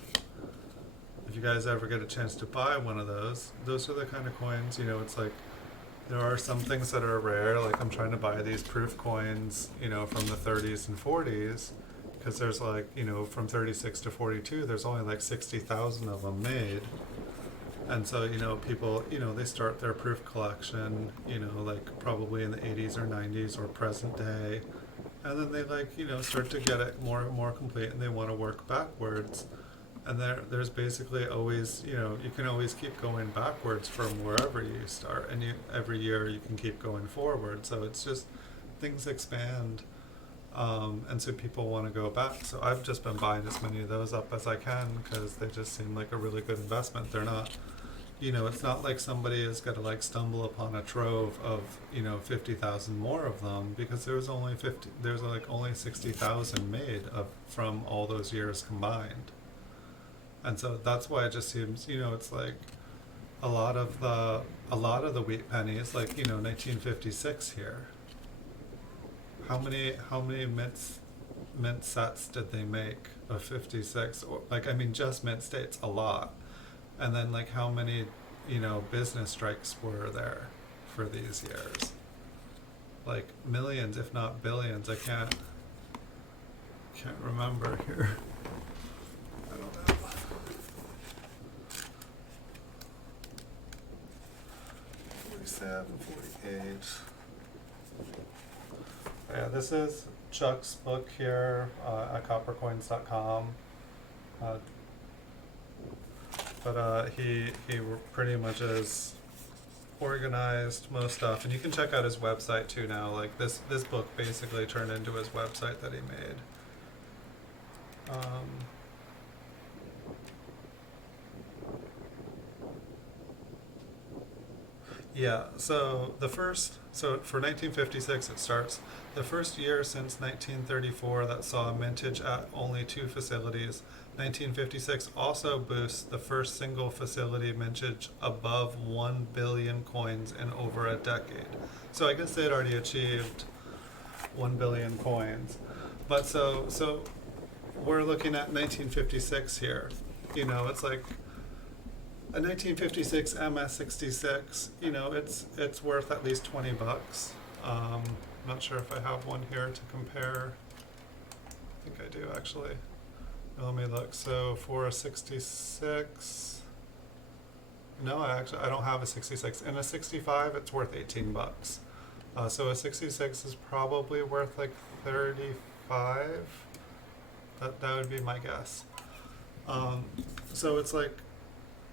If you guys ever get a chance to buy one of those are the kind of coins, you know, it's like, there are some things that are rare, like I'm trying to buy these proof coins, you know, from the 30s and 40s, because there's like, you know, from 36 to 42, there's only like 60,000 of them made. And so, you know, people, you know, they start their proof collection, you know, like probably in the 80s or 90s or present day. And then they, like, you know, start to get it more and more complete, and they want to work backwards. And there's basically always, you know, you can always keep going backwards from wherever you start, and every year you can keep going forward. So it's just, things expand, and so people want to go back. So I've just been buying as many of those up as I can because they just seem like a really good investment. They're not, you know, it's not like somebody is going to like stumble upon a trove of, you know, 50,000 more of them, because there's like only 60,000 made from all those years combined. And so that's why it just seems, you know, it's like a lot of the wheat pennies, like, you know, 1956 here. How many mint sets did they make of 56? Or, like, I mean, just mint states, a lot. And then, like, how many, you know, business strikes were there for these years? Like millions, if not billions. I can't remember here. 47, 48. Yeah, this is Chuck's book here at coppercoins.com. Uh, but he pretty much is organized most stuff, and you can check out his website too now. Like this book basically turned into his website that he made. Um, Yeah, so for 1956 it starts. The first year since 1934 that saw mintage at only two facilities. 1956 also boosts the first single facility mintage above 1 billion coins in over a decade. So I guess they'd already achieved 1 billion coins. But so we're looking at 1956 here. It's like a 1956 MS66, it's worth at least 20 bucks. I'm not sure if I have one here to compare. I think I do actually. Let me look. So for a 66, no, I don't have a 66. In a 65, it's worth 18 bucks. So a 66 is probably worth like 35. That would be my guess. So it's like,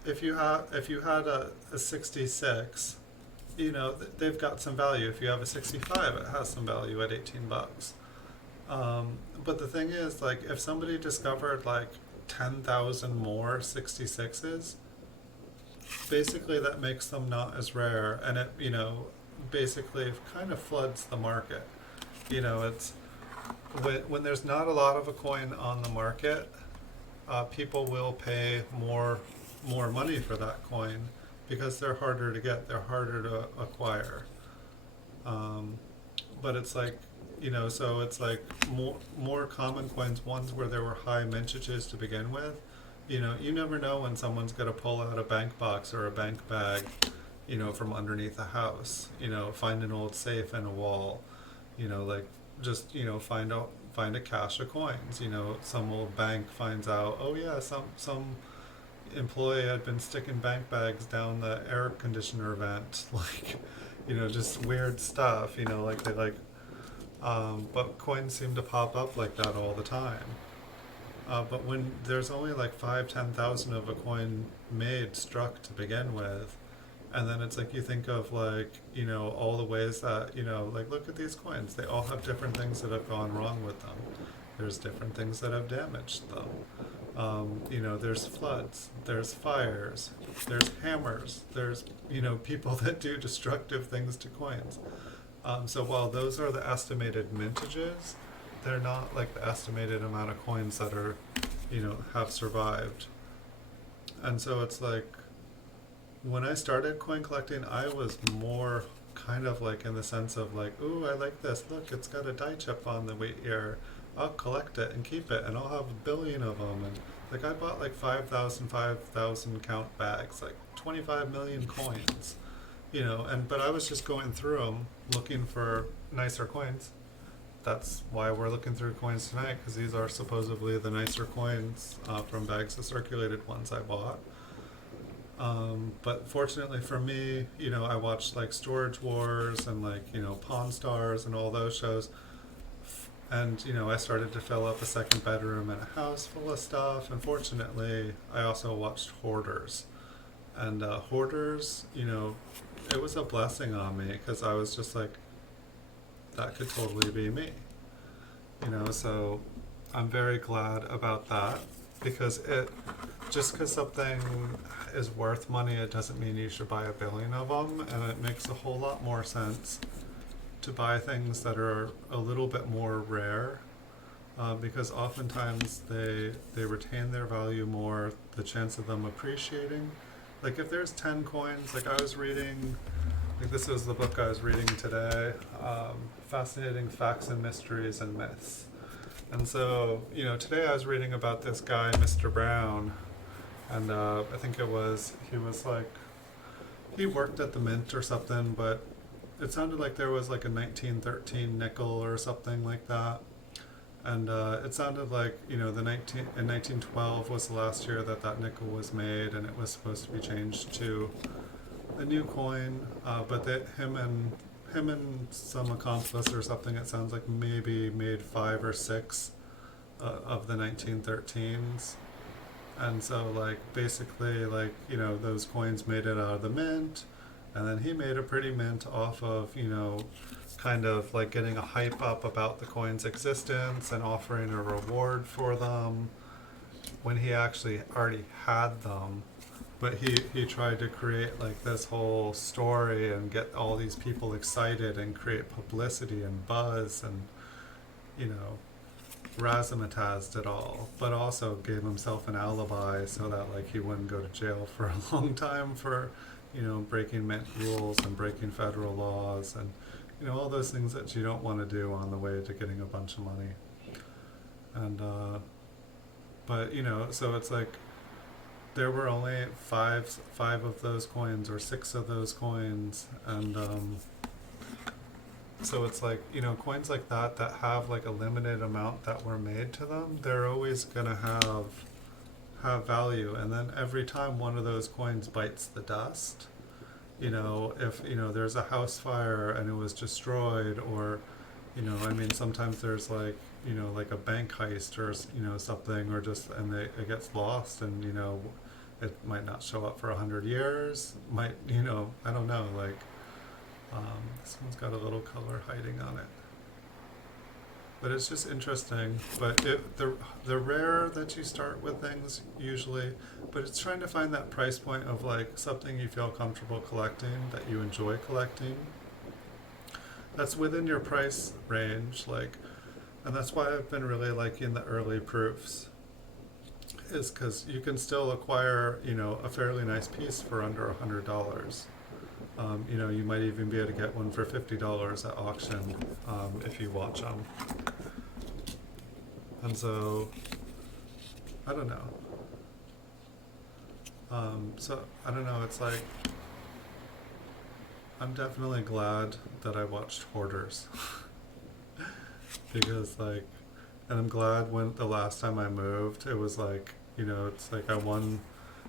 if you had a 66, they've got some value. If you have a 65, it has some value at 18 bucks. But the thing is, like, if somebody discovered like 10,000 more 66s, basically that makes them not as rare, and it basically kind of floods the market. It's when there's not a lot of a coin on the market, people will pay more money for that coin because they're harder to get, they're harder to acquire. But it's like, so it's like more common coins, ones where there were high mintages to begin with. You never know when someone's going to pull out a bank box or a bank bag, from underneath a house, find an old safe in a wall, like just, find a cache of coins, some old bank finds out, oh yeah, some employee had been sticking bank bags down the air conditioner vent, like, just weird stuff, like they like, but coins seem to pop up like that all the time. But when there's only like 10,000 of a coin struck to begin with, and then it's like you think of like, all the ways that, like look at these coins, they all have different things that have gone wrong with them. There's different things that have damaged them. There's floods, there's fires, there's hammers, there's, people that do destructive things to coins. So while those are the estimated mintages, they're not like the estimated amount of coins that are, have survived. And so it's like, when I started coin collecting, I was more kind of like in the sense of like, ooh, I like this, look, it's got a die chip on the wheat ear. I'll collect it and keep it, and I'll have 1 billion of them. And like I bought like 5,000 count bags, like 25 million coins, but I was just going through them looking for nicer coins. That's why we're looking through coins tonight, because these are supposedly the nicer coins from bags of circulated ones I bought. But fortunately for me, I watched like Storage Wars and like, Pawn Stars and all those shows. And, I started to fill up a second bedroom in a house full of stuff. And fortunately, I also watched Hoarders. And Hoarders, it was a blessing on me, because I was just like, that could totally be me. So I'm very glad about that, because just because something is worth money, it doesn't mean you should buy 1 billion of them. And it makes a whole lot more sense to buy things that are a little bit more rare, because oftentimes they retain their value more, the chance of them appreciating. Like if there's 10 coins, like I was reading, like this is the book I was reading today, Fascinating Facts and Mysteries and Myths. And so, today I was reading about this guy, Mr. Brown, and I think he was like, he worked at the mint or something, but it sounded like there was like a 1913 nickel or something like that. And it sounded like, in 1912 was the last year that nickel was made, and it was supposed to be changed to a new coin. But him him and some accomplice or something, it sounds like maybe made 5 or 6 of the 1913s. And so, like, basically, like, those coins made it out of the mint, and then he made a pretty mint off of, kind of like getting a hype up about the coin's existence and offering a reward for them when he actually already had them. But he tried to create like this whole story and get all these people excited and create publicity and buzz and, you know, razzmatazz it all, but also gave himself an alibi so that like he wouldn't go to jail for a long time for, breaking mint rules and breaking federal laws and, all those things that you don't want to do on the way to getting a bunch of money. And, but, so it's like there were only five of those coins or 6 of those coins. And, so it's like, coins like that have like a limited amount that were made to them, they're always going to have value. And then every time one of those coins bites the dust, if, there's a house fire and it was destroyed, or, sometimes there's like, like a bank heist or, something, or just, and it gets lost and, it might not show up for 100 years, might, I don't know, like, this one's got a little color hiding on it. But it's just interesting. But they're rare that you start with things usually, but it's trying to find that price point of like something you feel comfortable collecting, that you enjoy collecting. That's within your price range, like, and that's why I've been really liking the early proofs, is because you can still acquire, a fairly nice piece for under $100. You might even be able to get one for $50 at auction if you watch them. And so, I don't know. So, I don't know, it's like, I'm definitely glad that I watched Hoarders. Because, like, and I'm glad when the last time I moved, it was like, it's like I won.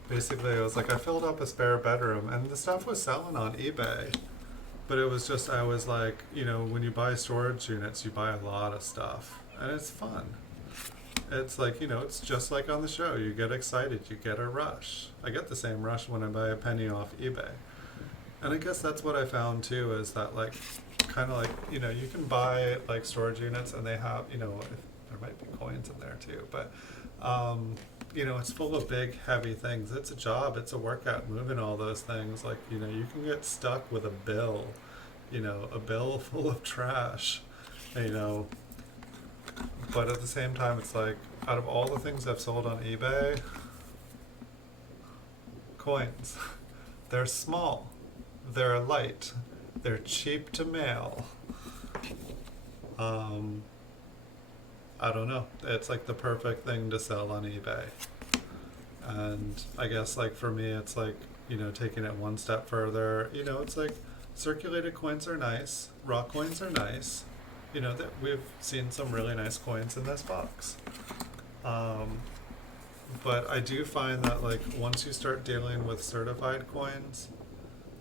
Basically, it was like I filled up a spare bedroom, and the stuff was selling on eBay. But it was just, I was like, when you buy storage units, you buy a lot of stuff, and it's fun. It's like, it's just like on the show. You get excited, you get a rush. I get the same rush when I buy a penny off eBay. And I guess that's what I found too, is that like, kind of like, you can buy like storage units, and they have, there might be coins in there too, but, it's full of big, heavy things. It's a job. It's a workout moving all those things. Like, you can get stuck with a bill, a bill full of trash, but at the same time, it's like, out of all the things I've sold on eBay, coins, they're small, they're light, they're cheap to mail. I don't know. It's like the perfect thing to sell on eBay. And I guess like for me, it's like, taking it one step further, it's like circulated coins are nice, raw coins are nice, that we've seen some really nice coins in this box. But I do find that like once you start dealing with certified coins,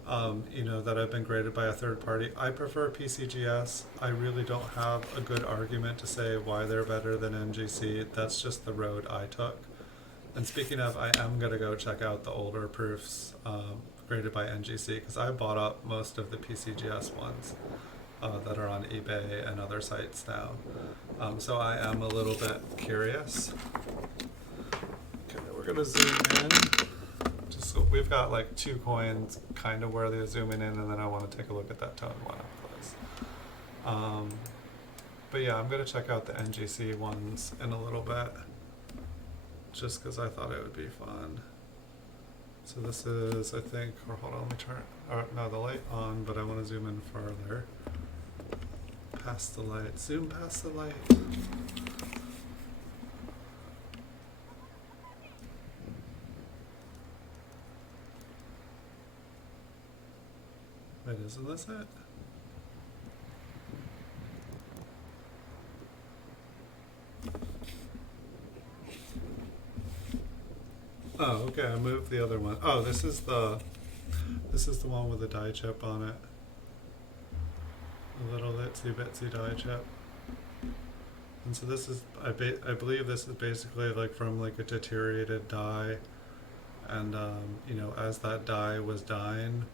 that have been graded by a third party, I prefer PCGS. I really don't have a good argument to say why they're better than NGC. That's just the road I took. And speaking of, I am going to go check out the older proofs graded by NGC, because I bought up most of the PCGS ones that are on eBay and other sites now. So I am a little bit curious. Okay, we're going to zoom in. So we've got like 2 coins kind of where they're zooming in, and then I want to take a look at that tone one up close. But yeah, I'm going to check out the NGC ones in a little bit, just because I thought it would be fun. So this is, I think, or hold on, let me turn, no, the light on, but I want to zoom in farther. Past the light, zoom past the light. Wait, isn't this it? Oh, okay, I moved the other one. Oh, this is the one with the die chip on it. itsy bitsy die chip. And so this is, I believe this is basically like from like a deteriorated die, and you know, as that die was dying,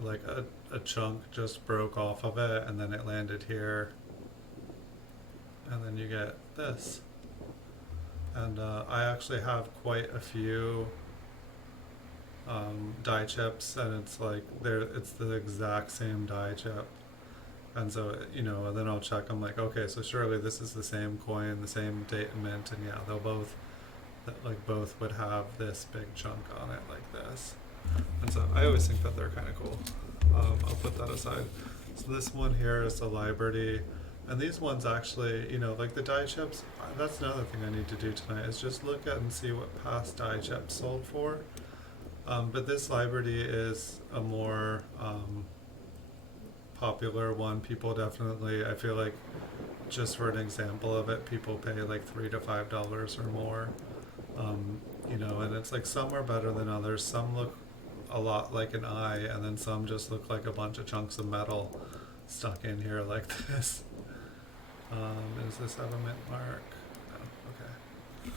like a chunk just broke off of it, and then it landed here, and then you get this. And I actually have quite a few die chips, and it's like it's the exact same die chip. And so, you know, and then I'll check, I'm like, okay, so surely this is the same coin, the same date and mint, and yeah, they'll both, both would have this big chunk on it like this. And so I always think that they're kind of cool. I'll put that aside. So this one here is the Liberty, and these ones actually, you know, like the die chips, that's another thing I need to do tonight, is just look at and see what past die chips sold for. But this Liberty is a more popular one. People definitely, I feel like, just for an example of it, people pay like $3 to $5 or more. You know, and it's like some are better than others. Some look a lot like an eye, and then some just look like a bunch of chunks of metal stuck in here like this. Does this have a mint mark? No, okay.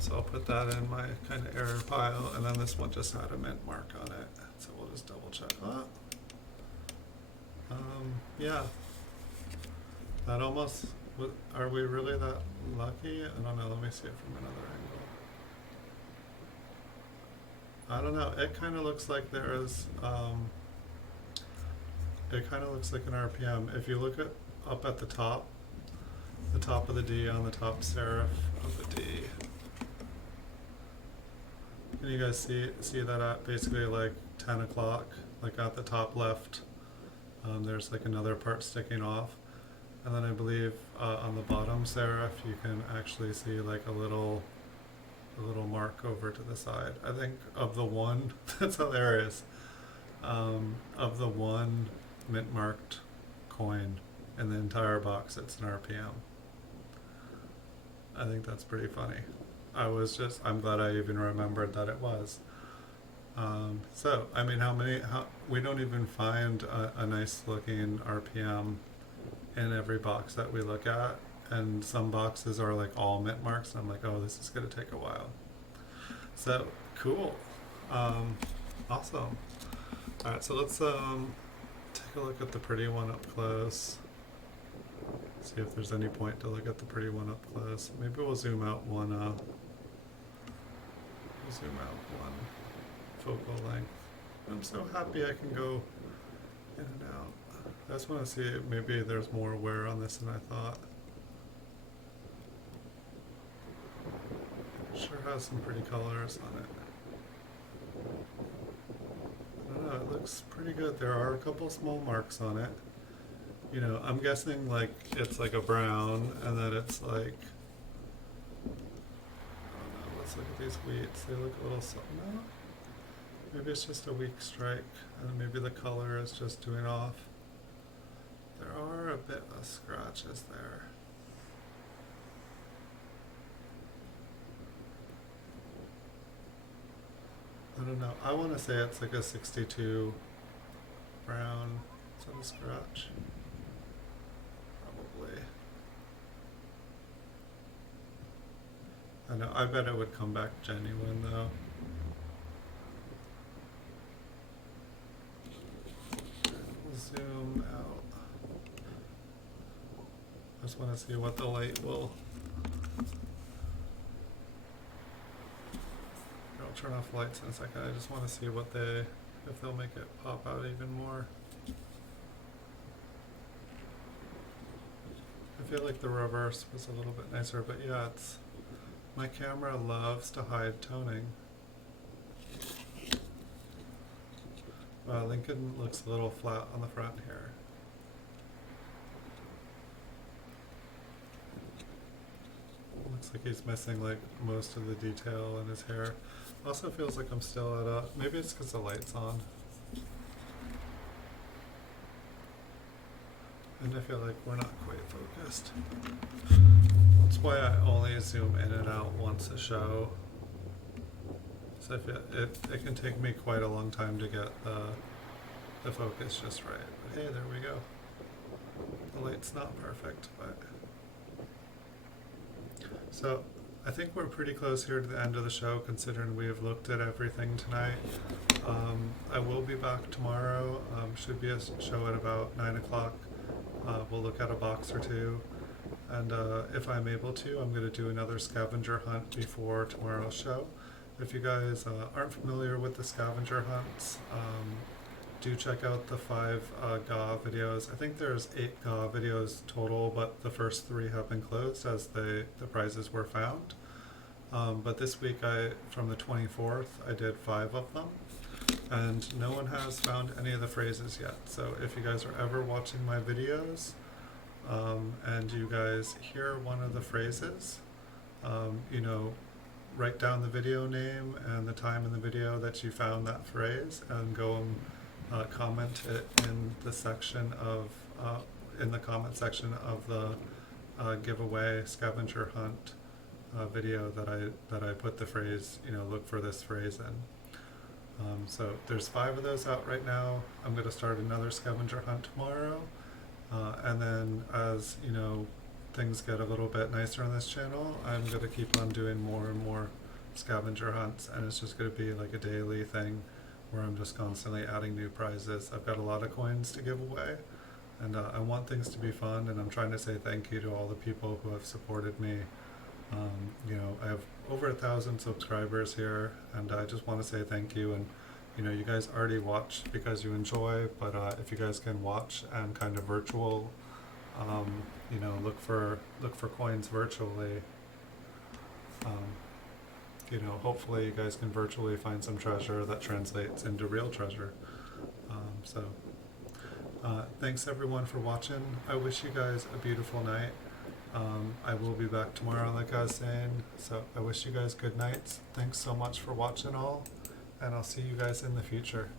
So I'll put that in my kind of error pile, and then this one just had a mint mark on it. So we'll just double check that. Yeah. That almost, are we really that lucky? I don't know, let me see it from another angle. I don't know, it kind of looks like there is, it kind of looks like an RPM. If you look up at the top of the D on the top serif of the D, can you guys see that at basically like 10 o'clock, like at the top left, there's like another part sticking off. And then I believe on the bottom serif you can actually see like a little mark over to the side. I think of the one, that's hilarious, of the one mint marked coin in the entire box, it's an RPM. I think that's pretty funny. I'm glad I even remembered that it was. So, I mean, we don't even find a nice looking RPM in every box that we look at, and some boxes are like all mint marks, and I'm like, oh, this is going to take a while. So, cool. Awesome. Alright, so let's take a look at the pretty one up close. See if there's any point to look at the pretty one up close. Maybe we'll zoom out one focal length. I'm so happy I can go in and out. I just want to see if maybe there's more wear on this than I thought. Sure has some pretty colors on it. I don't know, it looks pretty good. There are a couple small marks on it. You know, I'm guessing like it's like a brown, and then it's like, I don't know, let's look at these wheats. They look a little no? Maybe it's just a weak strike, and maybe the color is just doing off. There are a bit of scratches there. I don't know. I want to say it's like a 62 brown. Is that a scratch? Probably. I know. I bet it would come back genuine though. Zoom out. I just want to see what the light will. I'll turn off lights in a second. I just want to see what if they'll make it pop out even more. I feel like the reverse was a little bit nicer, but yeah, my camera loves to hide toning. Lincoln looks a little flat on the front here. Looks like he's missing like most of the detail in his hair. Also feels like I'm still at maybe it's because the light's on. And I feel like we're not quite focused. That's why I only zoom in and out once a show. So I feel it can take me quite a long time to get the focus just right. But hey, there we go. The light's not perfect, but so I think we're pretty close here to the end of the show, considering we have looked at everything tonight. I will be back tomorrow. Should be a show at about 9 o'clock. We'll look at a box or two. And if I'm able to, I'm going to do another scavenger hunt before tomorrow's show. If you guys aren't familiar with the scavenger hunts, do check out the 5 GA videos. I think there's 8 GA videos total, but the first 3 have been closed as the prizes were found. But this week, from the 24th, I did 5 of them, and no one has found any of the phrases yet. So if you guys are ever watching my videos, and you guys hear one of the phrases, write down the video name and the time in the video that you found that phrase, and go and comment it in the section of in the comment section of the giveaway scavenger hunt video that I put the phrase, look for this phrase in. So there's 5 of those out right now. I'm going to start another scavenger hunt tomorrow. And then as, things get a little bit nicer on this channel, I'm going to keep on doing more and more scavenger hunts, and it's just going to be like a daily thing where I'm just constantly adding new prizes. I've got a lot of coins to give away, and I want things to be fun, and I'm trying to say thank you to all the people who have supported me. I have over 1,000 subscribers here, and I just want to say thank you. And you guys already watch because you enjoy, but if you guys can watch and kind of virtual, look for coins virtually. Hopefully you guys can virtually find some treasure that translates into real treasure. Thanks everyone for watching. I wish you guys a beautiful night. I will be back tomorrow, like I was saying. So I wish you guys good nights. Thanks so much for watching all, and I'll see you guys in the future.